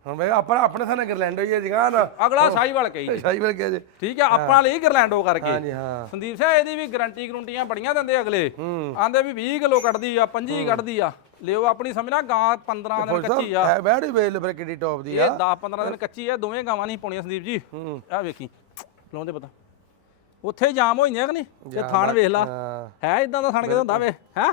ਹੁਣ ਬਈ ਆਪਣਾ ਆਪਣੇ ਸਾਨੇ ਗਰਲੈਂਡੋ ਹੀ ਹੈ ਜਗਾਂ ਨਾ ਅਗਲਾ ਸਾਈਵਾਲ ਕਹੀ ਸਾਈਵਲ ਕੇ ਜੀ। ਠੀਕ ਹੈ। ਆਪਾਂ ਲਈ ਗਰਲੈਂਡੋ ਕਰਕੇ। ਹਾਂਜੀ ਹਾਂ। ਸੰਦੀਪ ਸਿੰਘ ਇਹਦੀ ਵੀ ਗਾਰੰਟੀ ਗਰੰਟੀਆਂ ਬੜੀਆਂ ਦਿੰਦੇ ਅਗਲੇ। ਹੂੰ। ਆਂਦੇ ਵੀ 20 ਕਿਲੋ ਕੱਢਦੀ ਆ 25 ਕੱਢਦੀ ਆ। ਲਿਓ ਆਪਣੀ ਸਮਝਣਾ ਗਾਂ 15 ਦਿਨ ਕੱਚੀ ਆ। ਹੈ ਬੈੜ ਵੇਲ ਫਿਰ ਕਿੱਡੀ ਟੌਪ ਦੀ ਇਹ ਆ 10 15 ਦਿਨ ਕੱਚੀ ਆ ਦੋਵੇਂ ਗਾਵਾਂ ਨਹੀਂ ਪਾਉਣੀਆਂ ਸੰਦੀਪ ਜੀ। ਹੂੰ। ਆ ਵੇਖੀ ਲਾਉਂਦੇ ਪਤਾ। ਉੱਥੇ ਜਾਮ ਹੋਈਆਂ ਕਿ ਨਹੀਂ? ਇਹ ਥਾਣ ਵੇਖ ਲਾ। ਹਾਂ। ਹੈ ਇਦਾਂ ਦਾ ਥਣ ਕਿਤੇ ਹੁੰਦਾ ਵੇ? ਹੈ?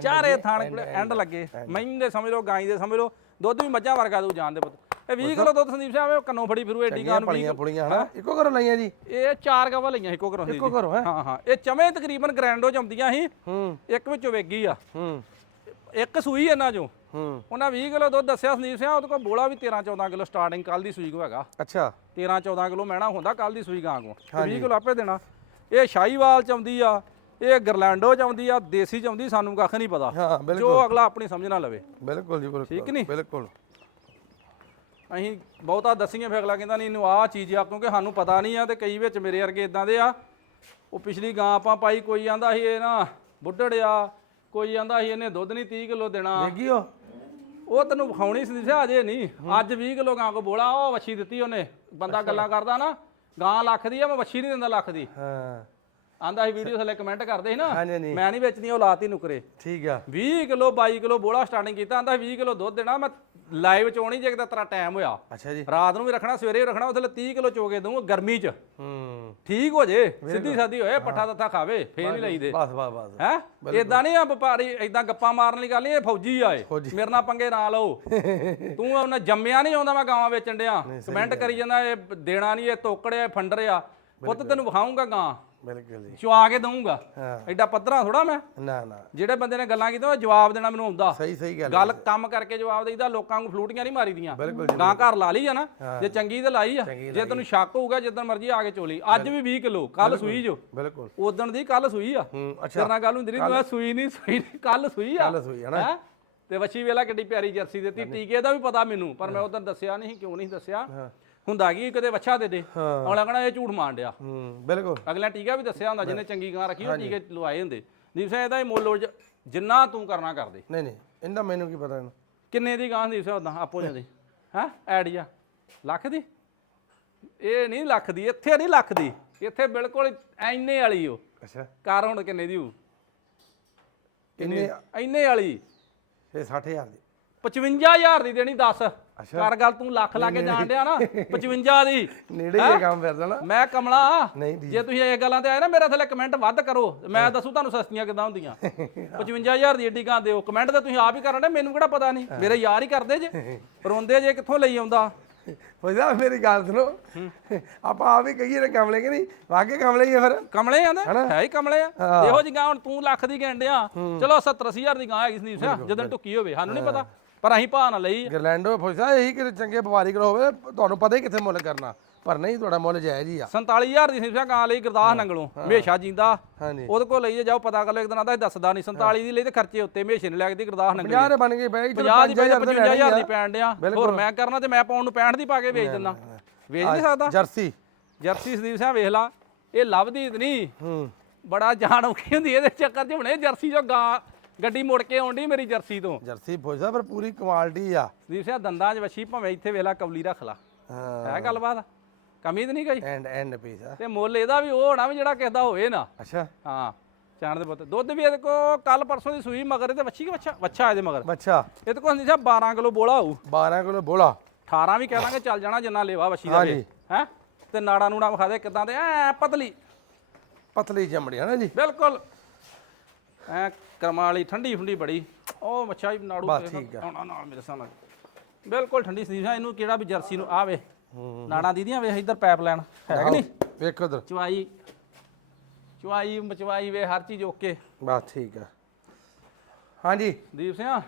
ਚਾਰੇ ਥਣ ਕੋਲੇ ਐਂਡ ਲੱਗੇ। ਮਹੀਨੇ ਸਮਝ ਲਓ ਗਾਈ ਦੇ ਸਮਝ ਲਓ। ਦੁੱਧ ਵੀ ਮੱਝਾਂ ਵਰਗਾ ਤੂੰ ਜਾਣਦੇ ਪੁੱਤ। ਇਹ 20 ਕਿਲੋ ਦੁੱਧ ਸੰਦੀਪ ਸਾਹਿਬ ਇਹ ਕੰਨੋਂ ਫੜੀ ਫਿਰੂ ਐਡੀ ਗਾਂ ਨੂੰ ਪਲੀਆਂ ਪੁਲੀਆਂ ਹਨਾ? ਇੱਕੋ ਘਰੋਂ ਲਈਆਂ ਜੀ? ਇਹ ਚਾਰ ਗਾਵਾਂ ਲਈਆਂ ਇੱਕੋ ਘਰੋਂ ਇੱਕੋ ਘਰੋਂ ਹੈ? ਹਾਂ ਇਹ ਚਵੇਂ ਤਕਰੀਬਨ ਗ੍ਰੈਂਡੋ ਆਉਂਦੀਆਂ ਸੀ। ਹੂੰ। ਇੱਕ ਵਿੱਚੋਂ ਵੇਗੀ ਆ। ਹੂੰ। ਇੱਕ ਸੂਈ ਇਹਨਾਂ ਚੋਂ। ਹੂੰ। ਉਹਨਾਂ 20 ਕਿਲੋ ਦੁੱਧ ਦੱਸਿਆ ਸੰਦੀਪ ਸਿੰਘ ਉਹਦੇ ਕੋਲ ਬੋਲਾ ਵੀ 13 14 ਕਿਲੋ ਸਟਾਰਟਿੰਗ ਕੱਲ ਦੀ ਸੂਈ ਕੋ ਹੈਗਾ। ਅੱਛਾ। 13 14 ਕਿਲੋ ਮਹਿਣਾ ਹੁੰਦਾ ਕੱਲ ਦੀ ਸੂਈ ਗਾਂ ਕੋ। 20 ਕਿਲੋ ਆਪੇ ਦੇਣਾ। ਇਹ ਸ਼ਾਹੀਵਾਲ ਚ ਆਉਂਦੀ ਆ। ਇਹ ਗਰਲੈਂਡੋ ਚ ਆਉਂਦੀ ਆ ਦੇਸੀ ਚ ਆਉਂਦੀ ਸਾਨੂੰ ਕੱਖ ਨਹੀਂ ਪਤਾ। ਹਾਂ ਬਿਲਕੁਲ। ਜੋ ਅਗਲਾ ਆਪਣੀ ਸਮਝ ਨਾ ਲਵੇ। ਬਿਲਕੁਲ ਜੀ ਬਿਲਕੁਲ। ਠੀਕ ਨੀ? ਬਿਲਕੁਲ। ਅਸੀਂ ਬਹੁਤਾ ਦਸੀਆਂ ਫਿਰ ਅਗਲਾ ਕਹਿੰਦਾ ਨਹੀਂ ਇਹਨੂੰ ਆਹ ਚੀਜ਼ ਆ ਕਿਉਂਕਿ ਸਾਨੂੰ ਪਤਾ ਨਹੀਂ ਆ ਤੇ ਕਈ ਵਿੱਚ ਮੇਰੇ ਵਰਗੇ ਇਦਾਂ ਦੇ ਆ। ਉਹ ਪਿਛਲੀ ਗਾਂ ਆਪਾਂ ਪਾਈ ਕੋਈ ਆਂਦਾ ਸੀ ਇਹ ਨਾ ਬੁੱਢੜ ਆ ਕੋਈ ਆਂਦਾ ਸੀ ਇਹਨੇ ਦੁੱਧ ਨਹੀਂ 30 ਕਿਲੋ ਦੇਣਾ। ਵੇਗੀ ਉਹ? ਉਹ ਤੈਨੂੰ ਵਿਖਾਉਣੀ ਸੀ ਦਿਸਿਆ ਅਜੇ ਨਹੀਂ ਅੱਜ 20 ਕਿਲੋ ਗਾਂ ਕੋ ਬੋਲਾ ਉਹ ਵੱਛੀ ਦਿੱਤੀ ਉਹਨੇ। ਬੰਦਾ ਗੱਲਾਂ ਕਰਦਾ ਨਾ ਗਾਂ ਲੱਖ ਦੀ ਆ ਮੈਂ ਵੱਛੀ ਨਹੀਂ ਦਿੰਦਾ ਲੱਖ ਦੀ। ਹਾਂ। ਆਂਦਾ ਸੀ ਵੀਡੀਓ ਥੱਲੇ ਕਮੈਂਟ ਕਰਦੇ ਸੀ ਨਾ। ਹਾਂਜੀ ਹਾਂਜੀ। ਮੈਂ ਨਹੀਂ ਵੇਚਦੀ ਉਹ ਲਾਤੀ ਨੁਕਰੇ। ਠੀਕ ਆ। 20 ਕਿਲੋ 22 ਕਿਲੋ ਬੋਲਾ ਸਟਾਰਟਿੰਗ ਕੀਤਾ ਆਂਦਾ 20 ਕਿਲੋ ਦੁੱਧ ਦੇਣਾ ਮੈਂ ਲਾਈਵ ਚੋਣੀ ਜੇ ਕਿਤੇ ਤੇਰਾ ਟਾਈਮ ਹੋਇਆ। ਅੱਛਾ ਜੀ। ਰਾਤ ਨੂੰ ਵੀ ਰੱਖਣਾ ਸਵੇਰੇ ਵੀ ਰੱਖਣਾ ਉਹਦੇ ਲਈ 30 ਕਿਲੋ ਚੋਗੇ ਦੂੰਗਾ ਗਰਮੀ 'ਚ। ਹੂੰ। ਠੀਕ ਹੋ ਜੇ ਸਿੱਧੀ ਸਾਦੀ ਹੋਏ ਪੱਠਾ ਦੱਥਾ ਖਾਵੇ ਫੇਰ ਨਹੀਂ ਲਈਦੇ। ਬਸ ਬਸ ਬਸ। ਹੈ? ਇਦਾਂ ਨਹੀਂ ਆ ਵਪਾਰੀ ਇਦਾਂ ਗੱਪਾਂ ਮਾਰਨ ਵਾਲੀ ਗੱਲ ਨਹੀਂ ਇਹ ਫੌਜੀ ਆ ਇਹ। ਫੌਜੀ। ਮੇਰੇ ਨਾਲ ਪੰਗੇ ਨਾ ਲਓ। ਤੂੰ ਉਹਨਾਂ ਜੰਮਿਆ ਨਹੀਂ ਆਉਂਦਾ ਮੈਂ ਗਾਵਾਂ ਵੇਚਣ ਡਿਆ। ਕਮੈਂਟ ਕਰੀ ਜਾਂਦਾ ਇਹ ਦੇਣਾ ਨਹੀਂ ਇਹ ਤੋਕੜਿਆ ਇਹ ਫੰਡਰ ਆ। ਪੁੱਤ ਤੈਨੂੰ ਵਿਖਾਉਂਗਾ ਗਾਂ। ਬਿਲਕੁਲ ਜੀ। ਚਵਾ ਕੇ ਦਊਂਗਾ। ਹਾਂ। ਐਡਾ ਪੱਧਰਾ ਥੋੜਾ ਮੈਂ। ਨਾ ਨਾ। ਜਿਹੜੇ ਬੰਦੇ ਨੇ ਗੱਲਾਂ ਕੀਤੀਆਂ ਉਹ ਜਵਾਬ ਦੇਣਾ ਮੈਨੂੰ ਆਉਂਦਾ। ਸਹੀ ਸਹੀ ਗੱਲ ਗੱਲ ਕੰਮ ਕਰਕੇ ਜਵਾਬ ਦੇਈਦਾ ਲੋਕਾਂ ਨੂੰ ਫਲੂਟੀਆਂ ਨਹੀਂ ਮਾਰੀਦੀਆਂ। ਗਾਂ ਘਰ ਲਾ ਲਈ ਆ ਨਾ ਜੇ ਚੰਗੀ ਤੇ ਲਾਈ ਆ। ਜੇ ਤੈਨੂੰ ਸ਼ੱਕ ਹੋਊਗਾ ਜਿੱਦਣ ਮਰਜ਼ੀ ਆ ਕੇ ਚੋਲੀ। ਅੱਜ ਵੀ 20 ਕਿਲੋ ਕੱਲ ਸੂਈ ਜੋ। ਬਿਲਕੁਲ। ਉਦਣ ਦੀ ਕੱਲ ਸੂਈ ਆ। ਹੂੰ ਤੇਰੇ ਅੱਛਾ ਨਾਲ ਗੱਲ ਹੁੰਦੀ ਨਹੀਂ ਤੂੰ ਸੂਈ ਨਹੀਂ ਸੂਈ ਕੱਲ ਸੂਈ ਆ। ਕੱਲ ਸੂਈ ਹੈ ਨਾ? ਤੇ ਵੱਛੀ ਵੇਲਾ ਕਿੱਡੀ ਪਿਆਰੀ ਜਰਸੀ ਦਿੱਤੀ ਟੀਕੇ ਦਾ ਵੀ ਪਤਾ ਮੈਨੂੰ ਪਰ ਮੈਂ ਉਦੋਂ ਦੱਸਿਆ ਨਹੀਂ ਕਿਉਂ ਨਹੀਂ ਦੱਸਿਆ। ਹਾਂ। ਹੁੰਦਾ ਕੀ ਕਦੇ ਵੱਛਾ ਦੇ ਦੇ ਹਾਂ। ਹੁਣ ਲੱਗਣਾ ਇਹ ਝੂਠ ਮਾਰਨ ਡਿਆ। ਹੂੰ ਬਿਲਕੁਲ। ਅਗਲਾ ਟੀਕਾ ਵੀ ਦੱਸਿਆ ਹੁੰਦਾ ਜਿਹਨੇ ਚੰਗੀ ਗਾਂ ਰੱਖੀ ਉਹ ਟੀਕੇ ਲਵਾਏ ਹੁੰਦੇ। ਦੀਪ ਸਿੰਘ ਇਹਦਾ ਹੀ ਮੁੱਲ ਜਿੰਨਾ ਤੂੰ ਕਰਨਾ ਕਰਦੇ। ਨਹੀਂ ਨਹੀਂ ਇਹਦਾ ਮੈਨੂੰ ਕੀ ਪਤਾ ਇਹਨੂੰ। ਕਿੰਨੇ ਦੀ ਗਾਂ ਦੀਪ ਸਿੰਘ ਉਦਾਂ ਆਪੋ ਜਾਂਦੀ ਹੈ ਆਈਡੀਆ? ਲੱਖ ਦੀ? ਇਹ ਨਹੀਂ ਲੱਖ ਦੀ ਇੱਥੇ ਨਹੀਂ ਲੱਖ ਦੀ। ਇੱਥੇ ਬਿਲਕੁਲ ਐਨੇ ਵਾਲੀ ਉਹ। ਅੱਛਾ। ਕਾਰ ਹੁਣ ਕਿੰਨੇ ਦੀ ਹੋਊ? ਇੰਨੇ ਇੰਨੇ ਵਾਲੀ। ਇਹ 60000 ਦੀ। 55000 ਦੀ ਦੇਣੀ ਦੱਸ। ਕਰ ਗੱਲ ਤੂੰ ਲੱਖ ਲਾ ਕੇ ਜਾਣ ਡਿਆ ਨਾ 55 ਦੀ। ਨੇੜੇ ਹੀ ਇਹ ਕੰਮ ਫਿਰਦਾ ਨਾ। ਮੈਂ ਕਮਲਾ। ਜੇ। ਤੁਸੀਂ ਇਹ ਗੱਲਾਂ ਤੇ ਆਏ ਨਾ ਮੇਰੇ ਥੱਲੇ ਕਮੈਂਟ ਵੱਧ ਕਰੋ। ਮੈਂ ਦੱਸੂ ਤੁਹਾਨੂੰ ਸਸਤੀਆਂ ਕਿਦਾਂ ਹੁੰਦੀਆਂ। 55000 ਦੀ ਏਡੀ ਗਾਂ ਦਿਓ। ਕਮੈਂਟ ਤਾਂ ਤੁਸੀਂ ਆਪ ਹੀ ਕਰਨ ਮੈਨੂੰ ਕਿਹੜਾ ਪਤਾ ਨਹੀਂ। ਮੇਰੇ ਯਾਰ ਹੀ ਕਰਦੇ ਜੇ। ਰੋਂਦੇ ਜੇ ਕਿੱਥੋਂ ਲਈ ਆਉਂਦਾ? ਫਜ਼ਾ ਮੇਰੀ ਗੱਲ ਸੁਣੋ। ਆਪਾਂ ਆ ਵੀ ਕਹੀਏ ਨੇ ਕਮਲੇ ਕਿ ਨਹੀਂ? ਵਾਕੇ ਕਮਲੇ ਹੀ ਆ ਫਿਰ। ਕਮਲੇ ਆਂਦੇ ਹੈ ਹੀ ਕਮਲੇ ਆ। ਇਹੋ ਜੀ ਗਾਂ ਹੁਣ ਤੂੰ ਲੱਖ ਦੀ ਗੰਡਿਆ ਚਲੋ 70 80000 ਦੀ ਗਾਂ ਹੈਗੀ ਸੰਦੀਪ ਸਿੰਘ ਜਦੋਂ ਟੁੱਕੀ ਹੋਵੇ ਸਾਨੂੰ ਨਹੀਂ ਪਤਾ। ਪਰ ਅਸੀਂ ਭਾਅ ਨਾ ਲਈ ਆ। ਗਰਲੈਂਡੋ ਫਜ਼ਾ ਇਹੀ ਕਿ ਚੰਗੇ ਵਪਾਰੀ ਕੋਲ ਹੋਵੇ ਤੁਹਾਨੂੰ ਪਤਾ ਹੀ ਕਿੱਥੇ ਮੁੱਲ ਕਰਨਾ। ਪਰ ਨਹੀਂ ਤੁਹਾਡਾ ਮੁੱਲ ਜਾਇਜ਼ ਹੀ ਆ। 47000 ਦੀ ਸਿੰਘ ਗਾਂ ਲਈ ਗੁਰਦਾਸ ਨੰਗਲੋਂ ਹਮੇਸ਼ਾ ਜਿੰਦਾ। ਹਾਂਜੀ। ਉਹਦੇ ਕੋਲ ਲਈ ਜਾਓ ਪਤਾ ਕਰ ਲਓ ਇੱਕ ਦਿਨ ਆਦਾ ਦੱਸਦਾ ਨਹੀਂ। 47 ਦੀ ਲਈ ਤੇ ਖਰਚੇ ਉੱਤੇ ਹਮੇਸ਼ੇ ਨੇ ਲੱਗਦੀ ਗੁਰਦਾਸ ਨੰਗਲ। 50 ਦੇ ਬਣ ਗਏ ਬਈ 50 ਦੀ ਪੈ 55000 ਦੀ ਪੈਣ ਡਿਆ। ਹੋਰ ਮੈਂ ਕਰਨਾ ਤੇ ਮੈਂ ਪਾਉਣ ਨੂੰ 65 ਦੀ ਪਾ ਕੇ ਵੇਚ ਦਿੰਦਾ। ਵੇਚ ਨਹੀਂ ਸਕਦਾ। ਜਰਸੀ। ਜਰਸੀ ਸੰਦੀਪ ਸਿੰਘ ਵੇਖ ਲਾ ਇਹ ਲੱਭਦੀ ਨਹੀਂ। ਹੂੰ। ਬੜਾ ਜਾਣ ਔਖੀ ਹੁੰਦੀ ਇਹਦੇ ਚੱਕਰ 'ਚ ਹੁਣੇ ਜਰਸੀ ਜੋ ਗਾਂ ਗੱਡੀ ਮੁੜ ਕੇ ਆਉਂਦੀ ਮੇਰੀ ਜਰਸੀ ਤੋਂ। ਜਰਸੀ ਫਜ਼ਾ ਪਰ ਪੂਰੀ ਕੁਆਲਿਟੀ ਆ। ਸੰਦੀਪ ਸਿੰਘ ਦੰਦਾਂ 'ਚ ਵਛੀ ਭਾਵੇਂ ਇੱਥੇ ਵੇਖ ਲਾ ਕਵਲੀ ਰੱਖ ਲਾ। ਹਾਂ। ਹੈ ਗੱਲਬਾਤ? ਕਮੀ ਤਾਂ ਨਹੀਂ ਗਈ? ਐਂਡ ਐਂਡ ਪੀਸ ਆ। ਤੇ ਮੁੱਲ ਇਹਦਾ ਵੀ ਉਹ ਹੋਣਾ ਵੀ ਜਿਹੜਾ ਕਿਸੇ ਦਾ ਹੋਵੇ ਨਾ। ਅੱਛਾ। ਹਾਂ ਚਾਣ ਦੇ ਪੁੱਤ। ਦੁੱਧ ਵੀ ਇਹਦੇ ਕੋ ਕੱਲ ਪਰਸੋਂ ਦੀ ਸੂਈ ਮਗਰ ਤੇ ਵੱਛੀ ਕਿ ਵੱਛਾ? ਵੱਛਾ ਇਹਦੇ ਮਗਰ। ਬੱਚਾ ਇਹਦੇ ਕੋਲ ਸੰਦੀਪ ਸਿੰਘ 12 ਕਿਲੋ ਬੋਲਾ ਹੋਊ। 12 ਕਿਲੋ ਬੋਲਾ। 18 ਵੀ ਕਹਿ ਦਾਂਗੇ ਚੱਲ ਜਾਣਾ ਜਿੰਨਾ ਲੇਵਾ ਵੱਛੀ ਦਾ ਹਾਂਜੀ। ਹੈ? ਤੇ ਨਾੜਾ ਨੂੜਾ ਵਿਖਾ ਦੇ ਕਿਦਾਂ ਦੇ। ਐ ਪਤਲੀ। ਪਤਲੀ ਚਮੜੀ ਹੈ ਨਾ ਜੀ। ਬਿਲਕੁਲ। ਐ ਕਰਮਾਂ ਵਾਲੀ ਠੰਡੀ ਫੁੰਡੀ ਬੜੀ। ਉਹ ਮੱਛਾ ਹੀ ਨਾੜੂ। ਆਉਣਾ ਨਾਲ ਮੇਰੇ ਸਾਹਮਣੇ ਬਿਲਕੁਲ ਠੰਡੀ ਸਦੀਸ਼ਾ ਇਹਨੂੰ ਕਿਹੜਾ ਵੀ ਜਰਸੀ ਨੂੰ ਆਵੇ। ਨਾੜਾਂ ਦੀਦੀਆਂ ਵੇਖ ਇੱਧਰ ਪਾਈਪ ਲੈਣ ਹੈ ਕਿ ਨਹੀਂ? ਵੇਖੋ ਉਧਰ। ਚਵਾਈ ਚਵਾਈ ਮਚਵਾਈ ਵੇ ਹਰ ਚੀਜ਼ ਓਕੇ। ਬਸ ਠੀਕ ਆ। ਹਾਂਜੀ। ਦੀਪ ਸਿੰਘ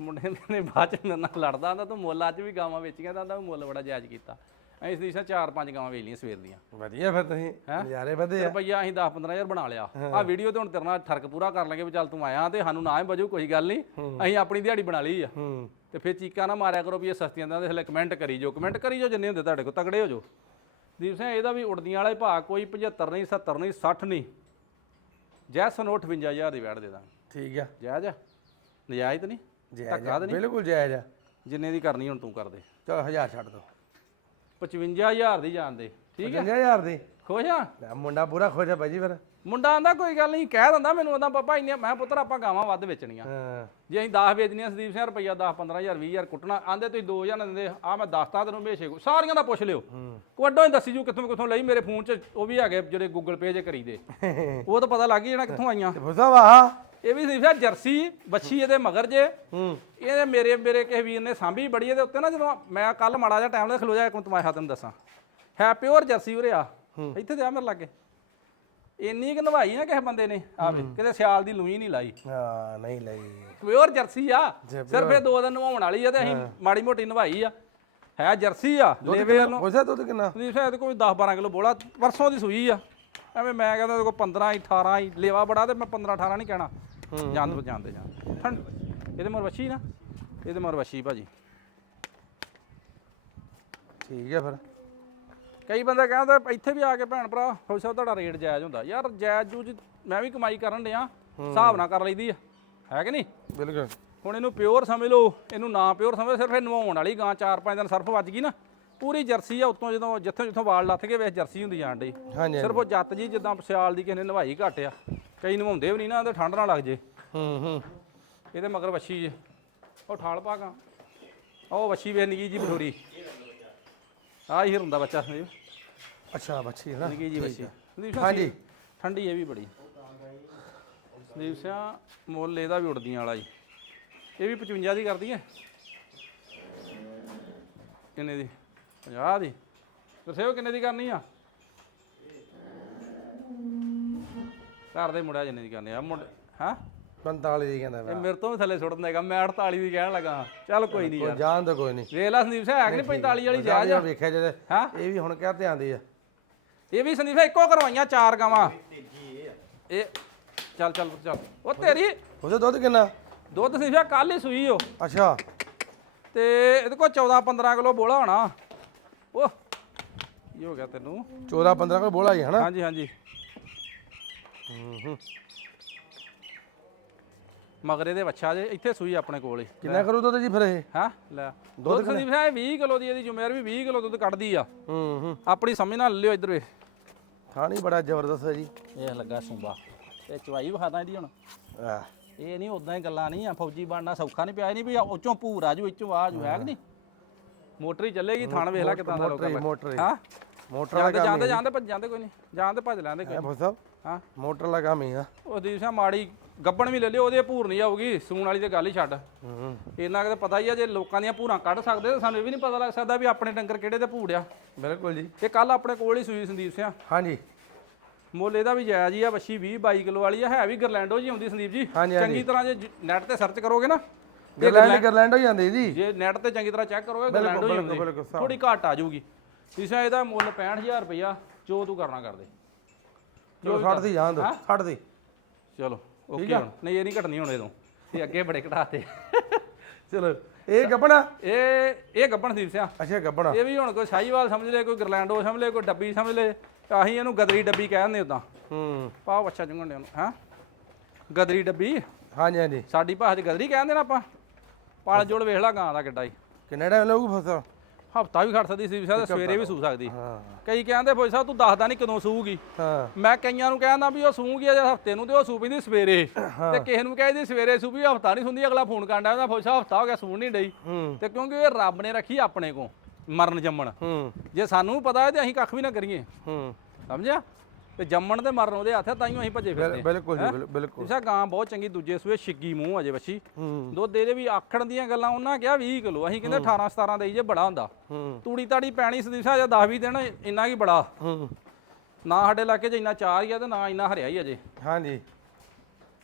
ਮੁੰਡੇ ਨੇ ਬਾਅਦ ਚ ਮੇਰੇ ਨਾਲ ਲੜਦਾ ਆਂਦਾ ਤੂੰ ਮੁੱਲ ਅੱਜ ਵੀ ਗਾਵਾਂ ਵੇਚੀਆਂ ਤਾਂ ਆਂਦਾ ਮੁੱਲ ਬੜਾ ਜਾਇਜ਼ ਕੀਤਾ। ਅਸੀਂ ਸਦੀਸ਼ਾ ਚਾਰ ਪੰਜ ਗਾਵਾਂ ਵੇਚ ਲਈਆਂ ਸਵੇਰ ਦੀਆਂ। ਵਧੀਆ ਫਿਰ ਤੁਸੀਂ ਨਜ਼ਾਰੇ ਵਧੇ ਆ। ਰੁਪਈਆ ਅਸੀਂ 10 15000 ਬਣਾ ਲਿਆ। ਆ ਵੀਡੀਓ ਤੇ ਹੁਣ ਤੇਰੇ ਨਾਲ ਠਰਕ ਪੂਰਾ ਕਰ ਲਾਂਗੇ ਵੀ ਚੱਲ ਤੂੰ ਆਇਆ ਤੇ ਸਾਨੂੰ ਨਾ ਹੀ ਬਜੂ ਕੋਈ ਗੱਲ ਨਹੀਂ। ਅਸੀਂ ਆਪਣੀ ਦਿਹਾੜੀ ਬਣਾ ਲਈ ਆ। ਹੂੰ। ਤੇ ਫਿਰ ਚੀਕਾਂ ਨਾ ਮਾਰਿਆ ਕਰੋ ਵੀ ਇਹ ਸਸਤੀਆਂ ਦਾ ਥੱਲੇ ਕਮੈਂਟ ਕਰੀ ਜੋ ਕਮੈਂਟ ਕਰੀ ਜੋ ਜਿੰਨੇ ਹੁੰਦੇ ਤੁਹਾਡੇ ਕੋਲ ਤਗੜੇ ਹੋ ਜੋ ਦੀਪ ਸਿੰਘ ਇਹਦਾ ਵੀ ਉੜਦੀਆਂ ਵਾਲੇ ਭਾਅ ਕੋਈ 75 ਨਹੀਂ 70 ਨਹੀਂ 60 ਨਹੀਂ। ਜੈਸਨ 58000 ਦੀ ਵੈਟ ਦੇ ਦਾਂਗੇ। ਠੀਕ ਆ। ਜਾਇਜ਼ ਆ? ਨਜਾਇਜ਼ ਤਾਂ ਨਹੀਂ? ਜਾਇਜ਼ ਧੱਕਾ ਤਾਂ ਨਹੀਂ? ਬਿਲਕੁਲ ਜਾਇਜ਼ ਆ। ਜਿੰਨੇ ਦੀ ਕਰਨੀ ਹੁਣ ਤੂੰ ਕਰ ਦੇ। ਚਲੋ 1000 ਛੱਡ ਦੋ। 55000 ਦੀ ਜਾਣ ਦੇ ਠੀਕ ਹੈ 50000 ਦੀ? ਖੁਸ਼ ਆ? ਮੁੰਡਾ ਪੂਰਾ ਖੁਸ਼ ਆ ਭਾਈ ਜੀ ਫਿਰ। ਮੁੰਡਾ ਆਂਦਾ ਕੋਈ ਗੱਲ ਨਹੀਂ ਕਹਿ ਦਿੰਦਾ ਮੈਨੂੰ ਆਂਦਾ ਪਾਪਾ ਇੰਨੇ ਮੈਂ ਪੁੱਤਰ ਆਪਾਂ ਗਾਵਾਂ ਵੱਧ ਵੇਚਣੀਆਂ। ਜੇ ਅਸੀਂ 10 ਵੇਚਣੀਆਂ ਸੰਦੀਪ ਸਿੰਘ ਰੁਪਈਆ 10 15000 20000 ਕੁੱਟਣਾ। ਆਂਦੇ ਤੁਸੀਂ 2000 ਦਿੰਦੇ ਆ ਮੈਂ ਦੱਸਤਾ ਤੈਨੂੰ ਭੇਜੇ ਸਾਰੀਆਂ ਦਾ ਪੁੱਛ ਲਿਓ। ਕੋਡੋਂ ਹੀ ਦੱਸੀ ਜੂ ਕਿੱਥੋਂ ਕਿੱਥੋਂ ਲਈ ਮੇਰੇ ਫੋਨ 'ਚ ਉਹ ਵੀ ਹੈਗੇ ਜਿਹੜੇ ਗੂਗਲ ਪੇ 'ਚ ਕਰੀਦੇ। ਉਹ ਤਾਂ ਪਤਾ ਲੱਗ ਹੀ ਜਾਣਾ ਕਿੱਥੋਂ ਆਈਆਂ। ਫੁੱਸਾ ਵਾਹ ਇਹ ਵੀ ਸੰਦੀਪ ਸਿੰਘ ਜਰਸੀ ਬੱਚੀ ਇਹਦੇ ਮਗਰ ਜੇ। ਇਹ ਮੇਰੇ ਮੇਰੇ ਕਿਸੇ ਵੀਰ ਨੇ ਸਾਂਭੀ ਬੜੀ ਇਹਦੇ ਉੱਤੇ ਨਾ ਜਦੋਂ ਮੈਂ ਕੱਲ ਮਾੜਾ ਜਿਹਾ ਟਾਈਮ ਨਾਲ ਖਲੋ ਜਾ ਇੱਕ ਮਿੰਟ ਮੈਂ ਤੈਨੂੰ ਦੱਸਾਂ। ਹੈ ਪਿਓਰ ਜਰਸੀ ਉਰੇ ਆ। ਇੱਥੇ ਤੇ ਆ ਮੇਰੇ ਲਾਗੇ। ਇੰਨੀ ਕਿ ਨਵਾਈ ਨਾ ਕਿਸੇ ਬੰਦੇ ਨੇ ਆਵੇ ਕਿਤੇ ਸਿਆਲ ਦੀ ਲੂਈ ਨਹੀਂ ਲਾਈ। ਹਾਂ ਨਹੀਂ ਲਈ। ਪਿਓਰ ਜਰਸੀ ਆ ਸਿਰਫ ਇਹ ਦੋ ਦਿਨ ਨਵਾਉਣ ਵਾਲੀ ਆ ਤੇ ਅਸੀਂ ਮਾੜੀ ਮੋਟੀ ਨਵਾਈ ਆ। ਹੈ ਜਰਸੀ ਆ ਲੇਵੇ ਦੁੱਧ ਕਿੰਨਾ? ਸਿੰਘ ਇਹਦੇ ਕੋਲ 10 12 ਕਿਲੋ ਬੋਲਾ ਪਰਸੋਂ ਦੀ ਸੂਈ ਆ। ਐਵੇਂ ਮੈਂ ਕਹਿੰਦਾ ਕੋਲ 15 ਹੀ 18 ਹੀ ਲੇਵਾ ਬੜਾ ਤੇ ਮੈਂ 15 18 ਨਹੀਂ ਕਹਿਣਾ। ਤੋਂ ਜਾਂਦੇ ਜਾਂ ਇਹਦੇ ਮਰ ਵਛੀ ਨਾ। ਇਹਦੇ ਮਰ ਵਛੀ ਭਾਜੀ। ਠੀਕ ਆ ਫਿਰ। ਕਈ ਬੰਦੇ ਕਹਿੰਦੇ ਇੱਥੇ ਵੀ ਆ ਕੇ ਭੈਣ ਭਰਾ ਹੋ ਸਕਦਾ ਤੁਹਾਡਾ ਰੇਟ ਜਾਇਜ਼ ਹੁੰਦਾ। ਯਾਰ ਜਾਇਜ਼ ਜੂਜ ਮੈਂ ਵੀ ਕਮਾਈ ਕਰਨ ਡਿਆ ਹਿਸਾਬ ਨਾਲ ਕਰ ਲਈਦੀ ਆ। ਹੈ ਕਿ ਨਹੀਂ? ਬਿਲਕੁਲ। ਹੁਣ ਇਹਨੂੰ ਪਿਓਰ ਸਮਝ ਲਓ ਇਹਨੂੰ ਨਾ ਪਿਓਰ ਸਮਝ ਸਿਰਫ ਇਹ ਨਵਾਉਣ ਵਾਲੀ ਗਾਂ 4-5 ਦਿਨ ਸਰਫ ਵੱਜ ਗਈ ਨਾ ਪੂਰੀ ਜਰਸੀ ਆ ਉੱਤੋਂ ਜਦੋਂ ਜਿੱਥੋਂ ਜਿੱਥੋਂ ਵਾਲ ਲੱਥ ਗਏ ਵੇਖ ਜਰਸੀ ਹੁੰਦੀ ਜਾਣ ਡਈ। ਹਾਂਜੀ ਸਿਰਫ ਉਹ ਜੱਤ ਜੀ ਜਿੱਦਾਂ ਸਿਆਲ ਦੀ ਕਿਸੇ ਨੇ ਨਵਾਈ ਘੱਟ ਆ ਕਈ ਨਵਾਉਂਦੇ ਵੀ ਨਹੀਂ ਨਾ ਉਹਦੇ ਠੰਡ ਨਾ ਲੱਗ ਜੇ। ਹੂੰ ਹੂੰ। ਇਹਦੇ ਮਗਰ ਵੱਛੀ ਜੇ ਉਹ ਠਾਲ ਪਾਗਾ ਉਹ ਵੱਛੀ ਵੇ ਨਿੱਕੀ ਜੀ ਬਠੋਰੀ। ਆ ਹੀ ਹੁੰਦਾ ਬੱਚਾ ਸੰਦੀਪ। ਅੱਛਾ ਬੱਚੀ ਹੈ ਨਾ। ਨਿੱਕੀ ਜੀ ਵੱਛੀ ਸੰਦੀਪ ਹਾਂਜੀ। ਠੰਡੀ ਇਹ ਵੀ ਬੜੀ। ਸੰਦੀਪ ਸਿੰਘ ਮੁੱਲ ਇਹਦਾ ਵੀ ਉੜਦੀਆਂ ਵਾਲਾ ਜੀ। ਇਹ ਵੀ 55 ਦੀ ਕਰਦੀ ਹੈ। ਕਿੰਨੇ ਦੀ? 50 ਦੀ। ਦੱਸਿਓ ਕਿੰਨੇ ਦੀ ਕਰਨੀ ਆ? ਘਰ ਦੇ ਮੁੰਡਿਆ ਜਿੰਨੇ ਦੀ ਕਰਨੀ ਆ। ਮੁੰਡੇ ਹਾਂ? 45 ਦੀ ਕਹਿੰਦਾ ਇਹ ਵਾ ਮੇਰੇ ਤੋਂ ਵੀ ਥੱਲੇ ਸੁੱਟ ਦੇਗਾ ਮੈਂ 48 ਦੀ ਕਹਿਣ ਲੱਗਾ। ਚੱਲ ਕੋਈ ਨਹੀਂ ਕੋਈ ਯਾਰ। ਜਾਣ ਦਾ ਕੋਈ ਨਹੀਂ। ਵੇਖ ਲੈ ਸੰਦੀਪ ਸਿੰਘ ਹੈ ਕਿ ਨਹੀਂ 45 ਵਾਲੀ ਜਾਇਜ਼ ਆ ਵੇਖਿਆ ਹਾਂ? ਇਹ ਵੀ ਹੁਣ ਕਿਆ ਧਿਆਨ ਦੇ ਆ। ਇਹ ਵੀ ਸੰਦੀਪ ਸਿੰਘ ਇੱਕੋ ਕਰਵਾਈਆਂ ਚਾਰ ਗਾਵਾਂ। ਇਹ ਚੱਲ ਚੱਲ ਚੱਲ। ਉਹ ਤੇਰੀ ਉਹਦਾ ਦੁੱਧ ਕਿੰਨਾ? ਦੁੱਧ ਸੰਦੀਪ ਸਿੰਘ ਕੱਲ ਹੀ ਸੂਈ ਓ ਅੱਛਾ। ਤੇ ਇਹਦੇ ਕੋਲ 14 15 ਕਿਲੋ ਬੋਲਾ ਹੋਣਾ। ਉਹ ਕੀ ਹੋ ਗਿਆ ਤੈਨੂੰ? 14 15 ਕੋਲ ਬੋਲਾ ਹੀ ਹਨਾ? ਹਾਂਜੀ ਹਾਂਜੀ। ਮਗਰੇ ਦੇ ਵੱਛਾ ਜੇ ਇੱਥੇ ਸੂਈ ਆਪਣੇ ਕੋਲ ਹੀ। ਕਿੰਨਾ ਕਰੂ ਦੁੱਧ ਜੀ ਫਿਰ ਇਹ? ਹਾਂ? ਲੈ। ਦੁੱਧ ਸੰਦੀਪ ਸਿੰਘ 20 ਕਿਲੋ ਦੀ ਇਹਦੀ ਜ਼ਿੰਮੇਵਾਰੀ ਵੀ 20 ਕਿਲੋ ਦੁੱਧ ਕੱਢਦੀ ਆ। ਹੂੰ ਹੂੰ। ਆਪਣੀ ਸਮਝ ਨਾਲ ਲਿਓ ਇਧਰ ਵੇ। ਥਾਣੀ ਬੜਾ ਜ਼ਬਰਦਸਤ ਹੈ ਜੀ। ਇਹ ਲੱਗਾ ਸੁੰਬਾ। ਤੇ ਚਵਾਈ ਵਿਖਾਦਾ ਇਹਦੀ ਹੁਣ। ਆਹ, ਇਹ ਨਹੀਂ ਉਦਾਂ ਹੀ ਗੱਲਾਂ ਨਹੀਂ ਆ ਫੌਜੀ ਬਣਨਾ ਸੌਖਾ ਨਹੀਂ ਪਿਆ ਇਹ ਨਹੀਂ ਵੀ ਉੱਚੋਂ ਭੂਰ ਆ ਜੂ ਇੱਚੋਂ ਆ ਜੂ ਹੈ ਕਿ ਨਹੀਂ ਮੋਟਰ ਹੀ ਚੱਲੇਗੀ ਥਣ ਵੇਖ ਲੈ ਕਿਦਾਂ ਦਾ ਮੋਟਰ ਹੀ, ਲੋਕਾਂ ਮੋਟਰ। ਹੀ। ਹਾਂ ਮੋਟਰ ਵਾਲਾ ਜਾਂਦੇ ਕੰਮ ਜਾਂਦੇ ਜਾਂਦੇ ਭੱਜ ਜਾਂਦੇ ਕੋਈ ਨਹੀਂ ਜਾਂਦੇ ਭੱਜ ਲੈਂਦੇ ਕੋਈ ਹੈ ਬੋਸ ਸਾਹਿਬ? ਹਾਂ? ਮੋਟਰ ਵਾਲਾ ਕੰਮ ਹੀ ਆ। ਉਹ ਦੀਪ ਮਾੜੀ ਗੱਬਣ ਵੀ ਲੈ ਲਿਓ ਉਹਦੇ ਭੂਰ ਨਹੀਂ ਆਊਗੀ ਸੂਣ ਵਾਲੀ ਤੇ ਗੱਲ ਹੀ ਛੱਡ। ਹੂੰ। ਇੰਨਾ ਕਿ ਤਾਂ ਪਤਾ ਹੀ ਆ ਜੇ ਲੋਕਾਂ ਦੀਆਂ ਭੂਰਾਂ ਕੱਢ ਸਕਦੇ ਤਾਂ ਸਾਨੂੰ ਇਹ ਵੀ ਨਹੀਂ ਪਤਾ ਲੱਗ ਸਕਦਾ ਵੀ ਆਪਣੇ ਡੰਗਰ ਕਿਹੜੇ ਤੇ ਭੂੜਿਆ ਬਿਲਕੁਲ ਜੀ। ਇਹ ਕੱਲ ਆਪਣੇ ਕੋਲ ਹੀ ਸੂਈ ਸੰਦੀਪ ਸਿੰਘ ਹਾਂਜੀ। ਮੁੱਲ ਇਹਦਾ ਵੀ ਜਾਇਜ਼ ਹੀ ਆ ਵੱਛੀ 20 22 ਕਿਲੋ ਵਾਲੀ ਆ ਹੈ ਵੀ ਗਰਲੈਂਡੋ ਜੀ ਆਉਂਦੀ ਸੰਦੀਪ ਜੀ। ਹਾਂਜੀ, ਹਾਂਜੀ। ਚੰਗੀ ਤਰ੍ਹਾਂ ਜੇ ਨੈਟ ਤੇ ਸਰਚ ਕਰੋਗੇ ਨਾ ਗਰਲੈਂਡ ਗਰਲੈਂਡ ਹੋ ਜਾਂਦੀ ਜੀ। ਜੇ ਨੈਟ ਤੇ ਚੰਗੀ ਤਰ੍ਹਾਂ ਚੈੱਕ ਕਰੋਗੇ ਗਰਲੈਂਡੋ ਹੀ ਬਿਲਕੁਲ, ਆਉਂਦੀ ਬਿਲਕੁਲ, ਹਿਸਾਬ। ਥੋੜੀ ਘੱਟ ਆ ਜਾਊਗੀ। ਇਸਾ ਇਹਦਾ ਮੁੱਲ 65000 ਰੁਪਇਆ ਜੋ ਤੂੰ ਕਰਨਾ ਕਰ ਦੇ ਜੋ 60 ਦੀ ਜਾਣ ਦੋ 60 ਦੀ। ਚਲੋ। ਓਕੇ ਹੁਣ। ਨਹੀਂ ਇਹ ਨਹੀਂ ਘਟਣੀ ਹੁਣ ਇਹਦੋਂ ਇਹ ਅੱਗੇ ਬੜੇ ਘਟਾਤੇ। ਚਲੋ। ਇਹ ਗੱਬਣਾ? ਇਹ ਇਹ ਗੱਬਣ ਸੰਦੀਪ ਸਿੰਘ ਅੱਛਾ ਗੱਬਣਾ। ਇਹ ਵੀ ਹੁਣ ਕੋਈ ਸਾਈਵਾਲ ਸਮਝ ਲੈ ਕੋਈ ਗਰਲੈਂਡੋ ਸਮਝ ਲੈ ਕੋਈ ਡੱਬੀ ਸਮਝ ਲੈ ਤਾਂ ਅਸੀਂ ਇਹਨੂੰ ਗਦਰੀ ਡੱਬੀ ਕਹਿ ਦਿੰਦੇ ਉਦਾਂ ਹੂੰ। ਪਾਓ ਅੱਛਾ ਚੁੰਗਣ ਦੇ ਉਹਨੂੰ ਹਾਂ? ਗਦਰੀ ਡੱਬੀ। ਹਾਂਜੀ ਹਾਂਜੀ। ਸਾਡੀ ਭਾਸ਼ਾ 'ਚ ਗਦਰੀ ਕਹਿੰਦੇ ਨਾ ਆਪਾਂ। ਪਾਲ ਜੋੜ ਵੇਖ ਲਾ ਗਾਂ ਦਾ ਕਿੱਡਾ ਹੀ ਕਿੰਨੇ ਟਾਈਮ ਲੱਗੂ ਫਸਲ ਹਫਤਾ ਵੀ ਖੜ ਸਕਦੀ ਸੀ ਸਾਹਿਬ ਸਵੇਰੇ ਵੀ ਸੂ ਸਕਦੀ। ਹਾਂ। ਕਈ ਕਹਿੰਦੇ ਫੌਜ ਸਾਹਿਬ ਤੂੰ ਦੱਸਦਾ ਨਹੀਂ ਕਦੋਂ ਸੂਗੀ? ਹਾਂ। ਮੈਂ ਕਈਆਂ ਨੂੰ ਕਹਿੰਦਾ ਵੀ ਉਹ ਸੂਗੀ ਅਜੇ ਹਫ਼ਤੇ ਨੂੰ ਤੇ ਉਹ ਸੂ ਪੈਂਦੀ ਸਵੇਰੇ। ਤੇ ਕਿਸੇ ਨੂੰ ਕਹਿੰਦੀ ਸਵੇਰੇ ਸੂਬੀ ਹਫਤਾ ਨਹੀਂ ਸੁੰਦੀ ਅਗਲਾ ਫੋਨ ਕਰਦਾ ਉਹਦਾ ਫੌਜ ਸਾਹਿਬ ਹਫਤਾ ਹੋ ਗਿਆ ਸੂਣ ਨਹੀਂ ਡਈ। ਤੇ ਕਿਉਂਕਿ ਇਹ ਰੱਬ ਨੇ ਰੱਖੀ ਆਪਣੇ ਕੋ ਮਰਨ ਜੰਮਣ। ਜੇ ਸਾਨੂੰ ਪਤਾ ਹੈ ਤੇ ਅਸੀਂ ਕੱਖ ਵੀ ਨਾ ਕਰੀਏ। ਹੂੰ। ਸਮਝਿਆ? ਤੇ ਜੰਮਣ ਤੇ ਮਰਨ ਉਹਦੇ ਹੱਥ ਹੈ ਤਾਈਓ ਅਸੀਂ ਭੱਜੇ ਫਿਰਦੇ ਬਿਲ- ਬਿਲਕੁਲ ਜੀ ਬਿਲ- ਬਿਲਕੁਲ। ਇਸਾ ਗਾਂ ਬਹੁਤ ਚੰਗੀ ਦੂਜੇ ਸੂਏ ਛਿੱਗੀ ਮੂੰਹ ਅਜੇ ਬੱਚੀ ਹੂੰ। ਦੁੱਧ ਇਹਦੇ ਵੀ ਆਖਣ ਦੀਆਂ ਗੱਲਾਂ ਉਹਨਾਂ ਕਿਹਾ 20 ਕਿਲੋ। ਅਸੀਂ ਕਹਿੰਦੇ 18 17 ਦੇਈ ਜੇ ਬੜਾ ਹੁੰਦਾ। ਹੂੰ। ਤੂੜੀ ਤਾੜੀ ਪੈਣੀ ਸਦੀਸਾ ਜਾਂ 10 20 ਦਿਨ ਇੰਨਾ ਕੀ ਬੜਾ। ਹੂੰ। ਨਾ ਸਾਡੇ ਇਲਾਕੇ 'ਚ ਇੰਨਾ ਚਾਰ ਹੀ ਆ ਤੇ ਨਾ ਇੰਨਾ ਹਰਿਆ ਹੀ ਅਜੇ ਹਾਂਜੀ।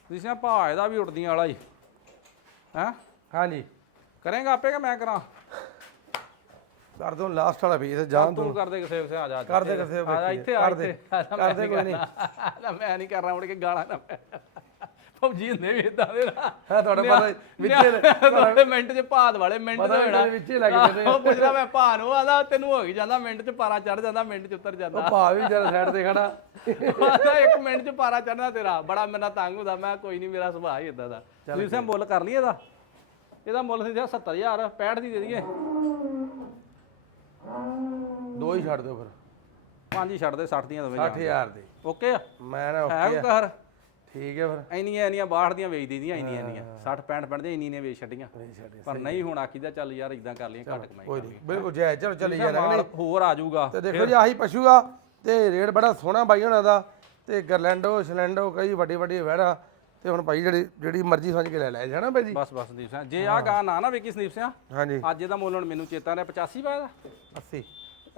ਸਦੀਸਾ ਭਾ ਇਹਦਾ ਵੀ ਉੜਦੀਆਂ ਵਾਲਾ ਹੀ। ਹੈਂ? ਹਾਂਜੀ। ਕਰੇਗਾ ਆਪੇ ਕਿ ਮੈਂ ਕਰਾਂ? ਕਰ ਦੋ ਲਾਸਟ ਵਾਲਾ ਵੀ ਇਹ ਜਾਣ ਦੋ ਤੂੰ ਕਰਦੇ ਕਿਸੇ ਕਿਸੇ ਆ ਜਾ ਕਰ ਦੇ ਕਿਸੇ ਆ ਜਾ। ਇੱਥੇ ਆ। ਇੱਥੇ ਆ ਜਾ, ਕਰ ਮੈਂ ਦੇ ਕੋਈ ਨਹੀਂ। ਕਰਨਾ। ਮੈਂ ਨਹੀਂ ਕਰਨਾ ਮੁੜ ਕੇ ਗਾਲਾਂ ਨਾ ਫੌਜੀ ਹੁੰਦੇ ਵੀ ਇਦਾਂ ਦੇ ਨਾ ਹੈ ਤੁਹਾਡਾ ਪਤਾ ਵਿੱਚੇ ਤੁਹਾਡੇ ਮਿੰਟ 'ਚ ਭਾਦ ਵਾਲੇ ਮਿੰਟ ਦੇ ਹੋਣਾ ਵਿੱਚੇ ਲੱਗ ਜਾਂਦੇ। ਉਹ ਪੁੱਛਦਾ ਮੈਂ ਭਾ ਨੂੰ ਆਦਾ ਤੈਨੂੰ ਹੋ ਗਈ ਜਾਂਦਾ ਮਿੰਟ 'ਚ ਪਾਰਾ ਚੜ ਜਾਂਦਾ ਮਿੰਟ 'ਚ ਉਤਰ ਜਾਂਦਾ ਉਹ ਭਾ ਵੀ ਜਰਾ ਸਾਈਡ ਤੇ ਖੜਾ ਆਦਾ ਇੱਕ ਮਿੰਟ 'ਚ ਪਾਰਾ ਚੜਨਾ ਤੇਰਾ ਬੜਾ ਮੇਰਾ ਤੰਗ ਹੁੰਦਾ ਮੈਂ ਕੋਈ ਨਹੀਂ ਮੇਰਾ ਸੁਭਾਅ ਹੀ ਇਦਾਂ ਦਾ ਤੁਸੀਂ ਸੇ ਮੁੱਲ ਕਰ ਲਈ ਇਹਦਾ ਇਹਦਾ ਮੁੱਲ ਸੀ 70000 65 ਦੀ ਦੇ ਦਈਏ ਦੋ ਹੀ ਛੱਡ ਦਿਓ ਫਿਰ। ਪੰਜ ਹੀ ਛੱਡ ਦੇ 60 ਦੀਆਂ ਦੋਵੇਂ 60000 ਦੇ। ਓਕੇ ਆ? ਮੈਂ ਨਾ ਹੈ ਓਕੇ। ਘਰ ਠੀਕ ਹੈ ਫਿਰ। ਇੰਨੀਆਂ ਇੰਨੀਆਂ 62 ਦੀਆਂ ਵੇਚ ਦੀਦੀਆਂ ਇੰਨੀਆਂ ਇੰਨੀਆਂ। 60 65 65 ਦੀਆਂ ਇੰਨੀਆਂ ਵੇਚ ਛੱਡੀਆਂ। ਪਰ ਨਹੀਂ ਹੁਣ ਆਖੀਦਾ ਚੱਲ ਯਾਰ ਇਦਾਂ ਕਰ ਲਈਏ ਘੱਟ ਕਮਾਈ ਕੋਈ ਨਹੀਂ। ਬਿਲਕੁਲ ਜੈ ਚਲੋ ਚੱਲੀ ਜਾਣਾ ਹੋਰ ਆ ਜਾਊਗਾ ਤੇ ਦੇਖੋ ਜੀ ਆਹੀ ਪਸ਼ੂ ਆ ਤੇ ਰੇਟ ਬੜਾ ਸੋਹਣਾ ਬਾਈ ਉਹਨਾਂ ਦਾ ਤੇ ਗਰਲੈਂਡੋ ਸਲੈਂਡੋ ਕਈ ਵੱਡੀ ਵੱਡੀ ਵਹਿੜਾ। ਤੇ ਹੁਣ ਭਾਈ ਜਿਹੜੀ ਜਿਹੜੀ ਮਰਜ਼ੀ ਸਮਝ ਕੇ ਲੈ ਲੈ ਜਾਣਾ ਬਾਈ ਜੀ? ਬਸ ਬਸ ਸੰਦੀਪ ਸਿੰਘ ਜੇ ਆ ਗਾ ਨਾ ਨਾ ਵੇਖੀ ਸੰਦੀਪ ਸਿੰਘ ਹਾਂਜੀ। ਅੱਜ ਇਹਦਾ ਮੁੱਲ ਹੁਣ ਮੈਨੂੰ ਚੇਤਾ ਰਿਹਾ 85 ਪਾਇਆ ਦਾ। 80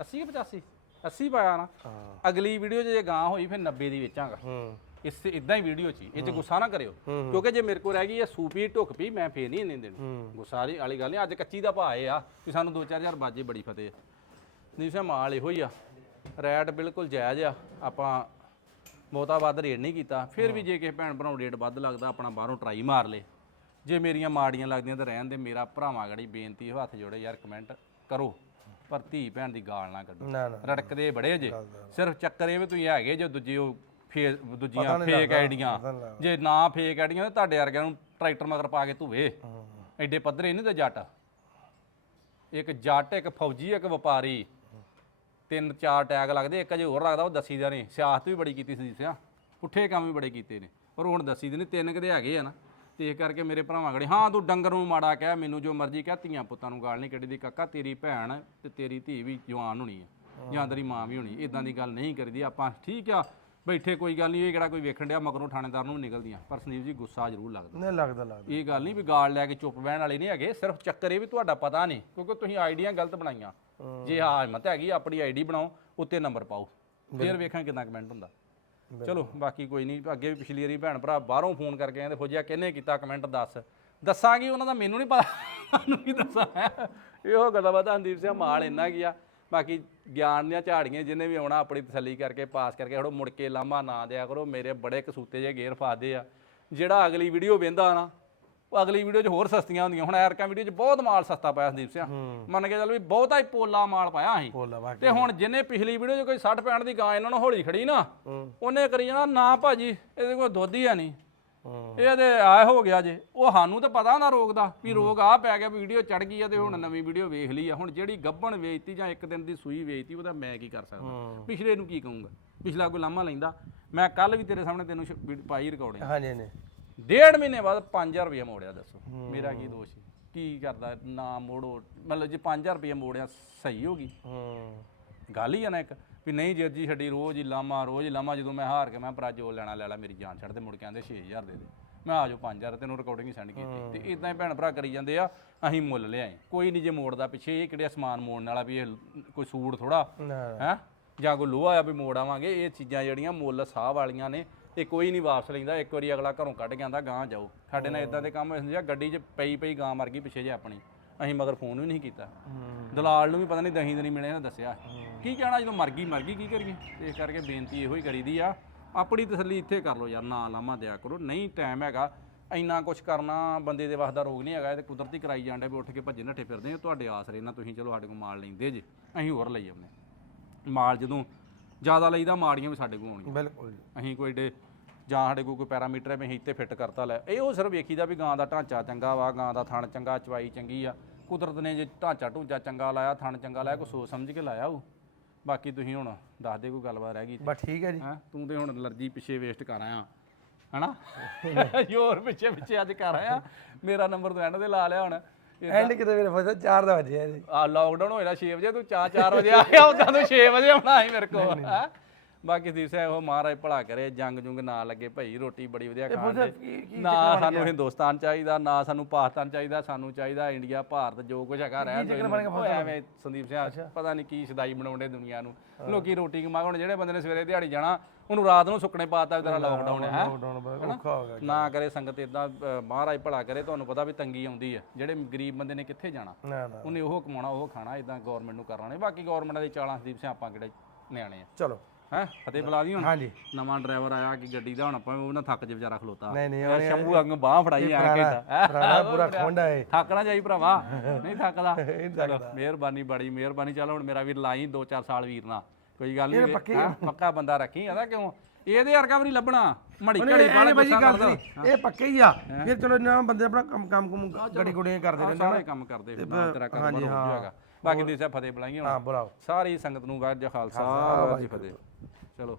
80 ਕਿ 85 80 ਪਾਇਆ ਨਾ। ਅਗਲੀ ਵੀਡੀਓ 'ਚ ਜੇ ਗਾਂ ਹੋਈ ਫਿਰ 90 ਦੀ ਵੇਚਾਂਗਾ। ਹੂੰ। ਇਸ ਇਦਾਂ ਹੀ ਵੀਡੀਓ 'ਚ। ਇਹ 'ਚ ਗੁੱਸਾ ਨਾ ਕਰਿਓ। ਕਿਉਂਕਿ ਜੇ ਮੇਰੇ ਕੋਲ ਰਹਿ ਗਈ ਇਹ ਸੂਪੀ ਢੁੱਕ ਪੀ ਮੈਂ ਫੇਰ ਨਹੀਂ ਇੰਨੇ ਦੇਣੀ। ਹੂੰ। ਗੁੱਸਾ ਵਾਲੀ ਗੱਲ ਨਹੀਂ ਅੱਜ ਕੱਚੀ ਦਾ ਭਾਅ ਇਹ ਆ ਵੀ ਸਾਨੂੰ 2-4000 ਬਾਜੇ ਬੜੀ ਫਤਿਹ ਨਹੀਂ ਸੇ ਮਾਲ ਇਹੋ ਹੀ ਆ। ਰੈਟ ਬਿਲਕੁਲ ਜਾਇਜ਼ ਆ। ਆਪਾਂ ਬਹੁਤਾ ਵੱਧ ਰੇਟ ਨਹੀਂ ਕੀਤਾ। ਫਿਰ ਵੀ ਜੇ ਕਿਸੇ ਭੈਣ ਭਰਾ ਨੂੰ ਰੇਟ ਵੱਧ ਲੱਗਦਾ ਆਪਣਾ ਬਾਹਰੋਂ ਟਰਾਈ ਮਾਰ ਲੇ। ਜੇ ਮੇਰੀਆਂ ਮਾੜੀਆਂ ਲੱਗਦੀਆਂ ਤਾਂ ਰਹਿਣ ਦੇ ਮੇਰਾ ਭਰਾਵਾਂ ਗੜੀ ਬੇਨਤੀ ਹੈ, ਹੱਥ ਜੋੜੇ ਯਾਰ ਕਮੈਂਟ ਕਰੋ। ਪਰ ਧੀ ਭੈਣ ਦੀ ਗਾਲ ਨਾ ਕੱਢੋ। ਨਾ ਨਾ ਰੜਕਦੇ ਬੜੇ ਜੇ। ਸਿਰਫ ਚੱਕਰ ਇਹ ਵੀ ਤੁਸੀਂ ਹੈਗੇ ਜੋ ਦੂਜੇ ਉਹ ਫੇਸ ਦੂਜੀਆਂ ਫੇਕ ਆਈਡੀਆਂ। ਜੇ ਨਾ ਫੇਕ ਆਈਡੀਆਂ ਤਾਂ ਤੁਹਾਡੇ ਵਰਗਿਆਂ ਨੂੰ ਟਰੈਕਟਰ ਮਗਰ ਪਾ ਕੇ ਧੂਵੇ ਐਡੇ ਪੱਧਰੇ ਨਹੀਂ ਤੇ ਜੱਟ। ਇੱਕ ਜੱਟ ਇੱਕ ਫੌਜੀ ਇੱਕ ਵਪਾਰੀ। ਤਿੰਨ ਚਾਰ ਟੈਗ ਲੱਗਦੇ, ਇੱਕ ਅਜੇ ਹੋਰ ਲੱਗਦਾ, ਉਹ ਦੱਸੀ ਦਾ ਨਹੀਂ ਸਿਆਸਤ ਵੀ ਬੜੀ ਕੀਤੀ ਸੀ ਸਿਆ। ਪੁੱਠੇ ਕੰਮ ਵੀ ਬੜੇ ਕੀਤੇ ਨੇ। ਪਰ ਹੁਣ ਦੱਸੀ ਦੇ ਨਹੀਂ ਤਿੰਨ ਕਦੇ ਹੈਗੇ ਆ ਨਾ। ਤੇ ਇਸ ਕਰਕੇ ਮੇਰੇ ਭਰਾਵਾਂ ਗੜੇ ਹਾਂ, ਤੂੰ ਡੰਗਰ ਨੂੰ ਮਾੜਾ ਕਹਿ, ਮੈਨੂੰ ਜੋ ਮਰਜ਼ੀ ਕਹਿ, ਧੀਆਂ ਪੁੱਤਾਂ ਨੂੰ ਗਾਲ ਨਹੀਂ ਕੱਢੀ ਦੀ ਕਾਕਾ, ਤੇਰੀ ਭੈਣ ਤੇ ਤੇਰੀ ਧੀ ਵੀ ਜਵਾਨ ਹੋਣੀ ਹੈ ਜਾਂ ਤੇਰੀ ਮਾਂ ਵੀ ਹੋਣੀ ਇਦਾਂ ਦੀ ਗੱਲ ਨਹੀਂ ਕਰੀਦੀ। ਆਪਾਂ ਠੀਕ ਆ ਬੈਠੇ ਕੋਈ ਗੱਲ ਨਹੀਂ ਇਹ ਕਿਹੜਾ ਕੋਈ ਵੇਖਣ ਡਿਆ ਮਗਰੋਂ ਥਾਣੇਦਾਰ ਨੂੰ ਵੀ ਨਿਕਲਦੀਆਂ। ਪਰ ਸੰਦੀਪ ਜੀ ਗੁੱਸਾ ਜ਼ਰੂਰ ਲੱਗਦਾ। ਨਹੀਂ ਲੱਗਦਾ ਲੱਗਦਾ। ਇਹ ਗੱਲ ਨਹੀਂ ਵੀ ਗਾਲ ਲੈ ਕੇ ਚੁੱਪ ਬਹਿਣ ਵਾਲੇ ਨਹੀਂ ਹੈਗੇ ਸਿਰਫ ਚੱਕਰ ਇਹ ਵੀ ਤੁਹਾਡਾ ਪਤਾ ਨਹੀਂ ਕਿਉਂਕਿ ਤੁਸੀਂ ਆਈਡੀਆਂ ਗਲਤ ਬਣਾਈਆਂ। ਜੇ ਹਾਂ ਹਿੰਮਤ ਹੈਗੀ ਆਪਣੀ ਆਈਡੀ ਬਣਾਓ ਉੱਤੇ ਨੰਬਰ ਪਾਓ। ਫਿਰ ਵੇਖਾਂ ਕਿੰਨਾ ਕਮੈਂਟ ਹੁੰਦਾ। ਚਲੋ ਬਾਕੀ ਕੋਈ ਨਹੀਂ ਅੱਗੇ ਵੀ ਪਿਛਲੀ ਵਾਰੀ ਭੈਣ ਭਰਾ ਬਾਹਰੋਂ ਫੋਨ ਕਰਕੇ ਕਹਿੰਦੇ ਫੌਜੀਆ ਕਿਹਨੇ ਕੀਤਾ ਕਮੈਂਟ ਦੱਸ। ਦੱਸਾਂਗੀ ਉਹਨਾਂ ਦਾ ਮੈਨੂੰ ਨਹੀਂ ਪਤਾ ਕੀ ਦੱਸਾਂ ਇਹੋ ਗੱਲਾਂ ਬਾਤਾਂ ਹੰਦੀਪ ਸਿੰਘ ਮਾਲ ਇੰਨਾ ਗਿਆ ਬਾਕੀ ਗਿਆਨ ਦੀਆਂ ਝਾੜੀਆਂ ਜਿਹਨੇ ਵੀ ਆਉਣਾ ਆਪਣੀ ਤਸੱਲੀ ਕਰਕੇ ਪਾਸ ਕਰਕੇ ਹੜੋ ਮੁੜ ਕੇ ਲਾਮਾ ਨਾ ਦਿਆ ਕਰੋ ਮੇਰੇ ਬੜੇ ਕਸੂਤੇ ਜੇ ਗੇਰ ਫਾਦੇ ਆ। ਜਿਹੜਾ ਅਗਲੀ ਵੀਡੀਓ ਵੇਂਦਾ ਨਾ ਉਹ ਅਗਲੀ ਵੀਡੀਓ 'ਚ ਹੋਰ ਸਸਤੀਆਂ ਹੁੰਦੀਆਂ। ਹੁਣ ਐਰਕਾ ਵੀਡੀਓ 'ਚ ਬਹੁਤ ਮਾਲ ਸਸਤਾ ਪਾਇਆ ਸੰਦੀਪ ਸਿੰਘ ਮੰਨ ਕੇ ਚੱਲ ਵੀ ਬਹੁਤਾ ਹੀ ਪੋਲਾ ਮਾਲ ਪਾਇਆ ਅਸੀਂ ਤੇ ਹੁਣ ਜਿਹਨੇ ਪਿਛਲੀ ਵੀਡੀਓ 'ਚ ਕੋਈ 60 65 ਦੀ ਗਾਂ ਇਹਨਾਂ ਨੂੰ ਹੌਲੀ ਖੜੀ ਨਾ ਉਹਨੇ ਕਰੀ ਜਾਣਾ ਨਾ ਭਾਜੀ ਇਹਦੇ ਕੋਲ ਦੁੱਧ ਹੀ ਆ ਨਹੀਂ। ਇਹ ਤੇ ਆ ਹੋ ਗਿਆ ਜੇ। ਉਹ ਸਾਨੂੰ ਤਾਂ ਪਤਾ ਹੁੰਦਾ ਰੋਗ ਦਾ ਵੀ ਰੋਗ ਆ ਪੈ ਗਿਆ ਵੀਡੀਓ ਚੜ ਗਈ ਆ ਤੇ ਹੁਣ ਨਵੀਂ ਵੀਡੀਓ ਵੇਖ ਲਈ ਆ। ਹੁਣ ਜਿਹੜੀ ਗੱਬਣ ਵੇਚਤੀ ਜਾਂ ਇੱਕ ਦਿਨ ਦੀ ਸੂਈ ਵੇਚਤੀ ਉਹਦਾ ਮੈਂ ਕੀ ਕਰ ਸਕਦਾ? ਪਿਛਲੇ ਨੂੰ ਕੀ ਕਹੂੰਗਾ? ਪਿਛਲਾ ਕੋਈ ਲਾਮਾ ਲੈਂਦਾ। ਮੈਂ ਕੱਲ ਵੀ ਤੇਰੇ ਸਾਹਮਣੇ ਤੈਨੂੰ ਪਾਈ ਰਿਕਾਰਡਿੰਗ ਹਾਂਜੀ ਹਾਂਜੀ। ਡੇਢ ਮਹੀਨੇ ਬਾਅਦ 5000 ਰੁਪਏ ਮੋੜਿਆ ਦੱਸੋ। ਮੇਰਾ ਕੀ ਦੋਸ਼ ਸੀ? ਕੀ ਕਰਦਾ? ਨਾ ਮੋੜੋ। ਮਤਲਬ ਜੇ 5000 ਰੁਪਏ ਮੋੜਿਆ ਸਹੀ ਹੋ ਗਈ। ਹੂੰ। ਗੱਲ ਹੀ ਆ ਨਾ ਇੱਕ। ਵੀ ਨਹੀਂ ਜੱਜੀ ਛੱਡੀ ਰੋਜ਼ ਹੀ ਲਾਮਾ ਰੋਜ਼ ਹੀ ਲਾਮਾ ਜਦੋਂ ਮੈਂ ਹਾਰ ਕੇ ਮੈਂ ਭਰਾ ਜੋ ਲੈਣਾ ਲੈ ਲੈ ਮੇਰੀ ਜਾਨ ਛੱਡ ਦੇ ਮੁੜ ਕੇ ਆਂਦੇ 6000 ਦੇ ਦੇ। ਮੈਂ ਆ ਜਾਓ 5000 ਤੈਨੂੰ ਰਿਕਾਰਡਿੰਗ ਹੀ ਸੈਂਡ ਕੀਤੀ। ਤੇ ਇਦਾਂ ਹੀ ਭੈਣ ਭਰਾ ਕਰੀ ਜਾਂਦੇ ਆ ਅਸੀਂ ਮੁੱਲ ਲਿਆਏ। ਕੋਈ ਨਹੀਂ ਜੇ ਮੋੜਦਾ ਪਿੱਛੇ ਇਹ ਕਿਹੜਾ ਸਮਾਨ ਮੋੜਨ ਵਾਲਾ ਵੀ ਇਹ ਕੋਈ ਸੂਟ ਥੋੜਾ ਹੈ? ਜਾਂ ਕੋਈ ਲੋਹਾ ਆ ਵੀ ਮੋੜ ਆਵਾਂਗੇ ਇਹ ਚੀਜ਼ਾਂ ਜਿਹੜੀਆਂ ਮੁੱਲ ਸਾਹ ਵਾਲੀਆਂ ਨੇ ਇਹ ਕੋਈ ਨਹੀਂ ਵਾਪਸ ਲੈਂਦਾ ਇੱਕ ਵਾਰੀ ਅਗਲਾ ਘਰੋਂ ਕੱਢ ਆਂਦਾ ਗਾਂ ਜਾਓ। ਸਾਡੇ ਨਾਲ ਇਦਾਂ ਦੇ ਕੰਮ ਹੋਏ ਹੁੰਦੇ ਆ ਗੱਡੀ 'ਚ ਪਈ ਪਈ ਗਾਂ ਮਰ ਗਈ ਪਿੱਛੇ ਜੇ ਆਪਣੀ। ਅਸੀਂ ਮਗਰ ਫੋਨ ਵੀ ਨਹੀਂ ਕੀਤਾ। ਦਲਾਲ ਨੂੰ ਵੀ ਪਤਾ ਨਹੀਂ ਦਹੀਂ ਦਹੀਂ ਮਿਲੇ ਨਾ ਦੱਸਿਆ। ਕੀ ਕਹਿਣਾ ਜਦੋਂ ਮਰ ਗਈ ਮਰ ਗਈ ਕੀ ਕਰੀਏ? ਇਸ ਕਰਕੇ ਬੇਨਤੀ ਇਹੋ ਹੀ ਕਰੀਦੀ ਆ ਆਪਣੀ ਤਸੱਲੀ ਇੱਥੇ ਕਰ ਲਓ ਯਾਰ ਨਾ ਲਾਮਾ ਦਿਆ ਕਰੋ। ਨਹੀਂ ਟਾਈਮ ਹੈਗਾ ਇੰਨਾ ਕੁਝ ਕਰਨਾ ਬੰਦੇ ਦੇ ਵਾਸਤੇ ਦਾ ਰੋਗ ਨਹੀਂ ਹੈਗਾ ਇਹ ਤੇ ਕੁਦਰਤੀ ਕਰਾਈ ਜਾਂਦੇ ਵੀ ਉੱਠ ਕੇ ਭੱਜੇ ਨੱਠੇ ਫਿਰਦੇ ਆ ਤੁਹਾਡੇ ਆਸਰੇ ਨਾਲ ਤੁਸੀਂ ਚਲੋ ਸਾਡੇ ਕੋਲ ਮਾਲ ਲੈਂਦੇ ਜੇ ਅਸੀਂ ਹੋਰ ਲਈ ਆਉਂਦੇ। ਮਾਲ ਜਦੋਂ ਜ਼ਿਆਦਾ ਲਈਦਾ ਮਾੜੀਆਂ ਵੀ ਸਾਡੇ ਕੋਲ ਆਉਣੀਆਂ ਬਿਲਕੁਲ ਅਸੀਂ ਕੋਈ ਡੇ ਜਾਂ ਸਾਡੇ ਕੋਲ ਕੋਈ ਪੈਰਾਮੀਟਰ ਹੈ ਵੀ ਅਸੀਂ ਇੱਥੇ ਫਿੱਟ ਕਰਤਾ ਲੈ। ਇਹ ਉਹ ਸਿਰਫ ਵੇਖੀਦਾ ਵੀ ਗਾਂ ਦਾ ਢਾਂਚਾ ਚੰਗਾ ਵਾ ਗਾਂ ਦਾ ਥਣ ਚੰਗਾ ਚਵਾਈ ਚੰਗੀ ਆ। ਕੁਦਰਤ ਨੇ ਜੇ ਢਾਂਚਾ ਢੂੰਚਾ ਚੰਗਾ ਲਾਇਆ ਥਣ ਚੰਗਾ ਲਾਇਆ ਕੋਈ ਸੋਚ ਸਮਝ ਕੇ ਲਾਇਆ ਉਹ? ਬਾਕੀ ਤੁਸੀਂ ਹੁਣ ਦੱਸ ਦੇ ਕੋਈ ਗੱਲਬਾਤ ਰਹਿ ਗਈ ਬਸ ਠੀਕ ਹੈ ਜੀ। ਹਾਂ? ਤੂੰ ਤੇ ਹੁਣ ਅਲਰਜੀ ਪਿੱਛੇ ਵੇਸਟ ਕਰ ਆਇਆ। ਹਨਾ? ਯੋਰ ਪਿੱਛੇ ਪਿੱਛੇ ਅੱਜ ਕਰ ਆਇਆ। ਮੇਰਾ ਨੰਬਰ ਤੂੰ ਐਂਡ ਤੇ ਲਾ ਲਿਆ ਹੁਣ। ਐਂਡ ਕਿਤੇ ਮੇਰੇ ਫਸਾ 4 ਦਾ ਵਜੇ ਜੀ। ਆ ਲਾਕਡਾਊਨ ਹੋਇਆ 6 ਵਜੇ ਤੂੰ 4-4 ਵਜੇ ਆ ਗਿਆ ਉਦਾਂ ਤੂੰ 6 ਵਜੇ ਆਉਣਾ ਸੀ ਮੇਰੇ ਕੋਲ। ਹੈਂ? ਬਾਕੀ ਦੀਪ ਸਿੰਘ ਉਹ ਮਹਾਰਾਜ ਭਲਾ ਕਰੇ ਜੰਗ ਜੁੰਗ ਨਾ ਲੱਗੇ ਭਈ ਰੋਟੀ ਬੜੀ ਵਧੀਆ ਖਾਣ ਦੇ। ਨਾ ਸਾਨੂੰ ਹਿੰਦੁਸਤਾਨ ਚਾਹੀਦਾ ਨਾ ਸਾਨੂੰ ਪਾਕਿਸਤਾਨ ਚਾਹੀਦਾ ਸਾਨੂੰ ਚਾਹੀਦਾ ਇੰਡੀਆ ਭਾਰਤ ਜੋ ਕੁਝ ਹੈਗਾ ਰਹਿਣ ਐਵੇਂ ਸੰਦੀਪ ਸਿੰਘ ਪਤਾ ਨਹੀਂ ਕੀ ਸਦਾਈ ਬਣਾਉਂਦੇ ਦੁਨੀਆ ਨੂੰ। ਲੋਕੀ ਰੋਟੀ ਕਮਾ ਹੁਣ ਜਿਹੜੇ ਬੰਦੇ ਨੇ ਸਵੇਰੇ ਦਿਹਾੜੀ ਜਾਣਾ ਉਹਨੂੰ ਰਾਤ ਨੂੰ ਸੁੱਕਣੇ ਪਾਤਾ ਤੇਰਾ ਲਾਕਡਾਊਨ ਹੈ। ਨਾ ਕਰੇ ਸੰਗਤ ਇਦਾਂ ਮਹਾਰਾਜ ਭਲਾ ਕਰੇ ਤੁਹਾਨੂੰ ਪਤਾ ਵੀ ਤੰਗੀ ਆਉਂਦੀ ਹੈ। ਜਿਹੜੇ ਗਰੀਬ ਬੰਦੇ ਨੇ ਕਿੱਥੇ ਜਾਣਾ? ਉਹਨੇ ਉਹ ਕਮਾਉਣਾ ਉਹ ਖਾਣਾ ਇਦਾਂ ਗਵਰਨਮੈਂਟ ਨੂੰ ਕਰਨਾ ਨਹੀਂ ਬਾਕੀ ਗਵਰਨਮੈਂਟ ਦੀ ਚਾਲਾਂ ਸੰਦੀਪ ਸਿੰਘ ਆਪਾਂ ਕਿਹੜੇ ਨਿਆਣੇ ਆ। ਚਲੋ। ਹੈ? ਫਤਿਹ ਬੁਲਾ ਦੀ ਹੁਣ? ਹਾਂਜੀ। ਨਵਾਂ ਡਰਾਈਵਰ ਆਇਆ ਕਿ ਗੱਡੀ ਦਾ ਹੁਣ ਆਪਾਂ ਉਹ ਨਾ ਥੱਕ ਜੇ ਵਿਚਾਰਾ ਖਲੋਤਾ। ਨਹੀਂ ਨਹੀਂ ਯਾਰ ਸ਼ੰਭੂ ਅੰਗ ਬਾਹ ਫੜਾਈ ਆ ਹੈਂ? ਪੁਰਾਣਾ ਪੂਰਾ ਖੋਂਡਾ ਹੈ ਥੱਕ ਨਾ ਜਾਈ ਭਰਾਵਾ। ਨਹੀਂ ਥੱਕਦਾ। ਚਲੋ ਮਿਹਰਬਾਨੀ ਬੜੀ ਮਿਹਰਬਾਨੀ। ਚੱਲ ਹੁਣ ਮੇਰਾ ਵੀਰ ਲਾਈ 2-4 ਸਾਲ ਵੀਰ ਨਾਲ। ਕੋਈ ਗੱਲ ਨਹੀਂ ਪੱਕਾ ਬੰਦਾ ਰੱਖੀ ਆਦਾ ਕਿਉਂ? ਇਹਦੇ ਵਰਗਾ ਵੀ ਨਹੀਂ ਲੱਭਣਾ। ਮੜੀ ਘੜੀ ਬਾਲੇ ਗੱਲ ਕਰਦਾ। ਇਹ ਪੱਕੇ ਹੀ? ਆ ਫਿਰ ਚਲੋ ਇਹਨਾਂ ਬੰਦੇ ਆਪਣਾ ਕੰਮ ਕੰਮ ਕੁਮ ਗੜੀ ਗੁੜੀਆਂ ਕਰਦੇ ਰਹਿੰਦੇ ਸਾਰੇ ਕੰਮ ਕਰਦੇ ਫਿਰ ਨਾਲ ਤੇਰਾ ਕਾਰੋਬਾਰ ਹੋ ਜਾਏਗਾ। ਬਾਕੀ ਦੇ ਫਤਿਹ ਬੁਲਾਈਏ ਹੁਣ। ਹਾਂ ਬੁਲਾਓ। ਸਾਰੀ ਸੰਗਤ ਨੂੰ ਵਾਹਿਗੁਰੂ ਜੀ ਕਾ ਖਾਲਸਾ ਵਾਹਿਗੁਰੂ ਜੀ ਕੀ ਫਤਿਹ। ਚਲੋ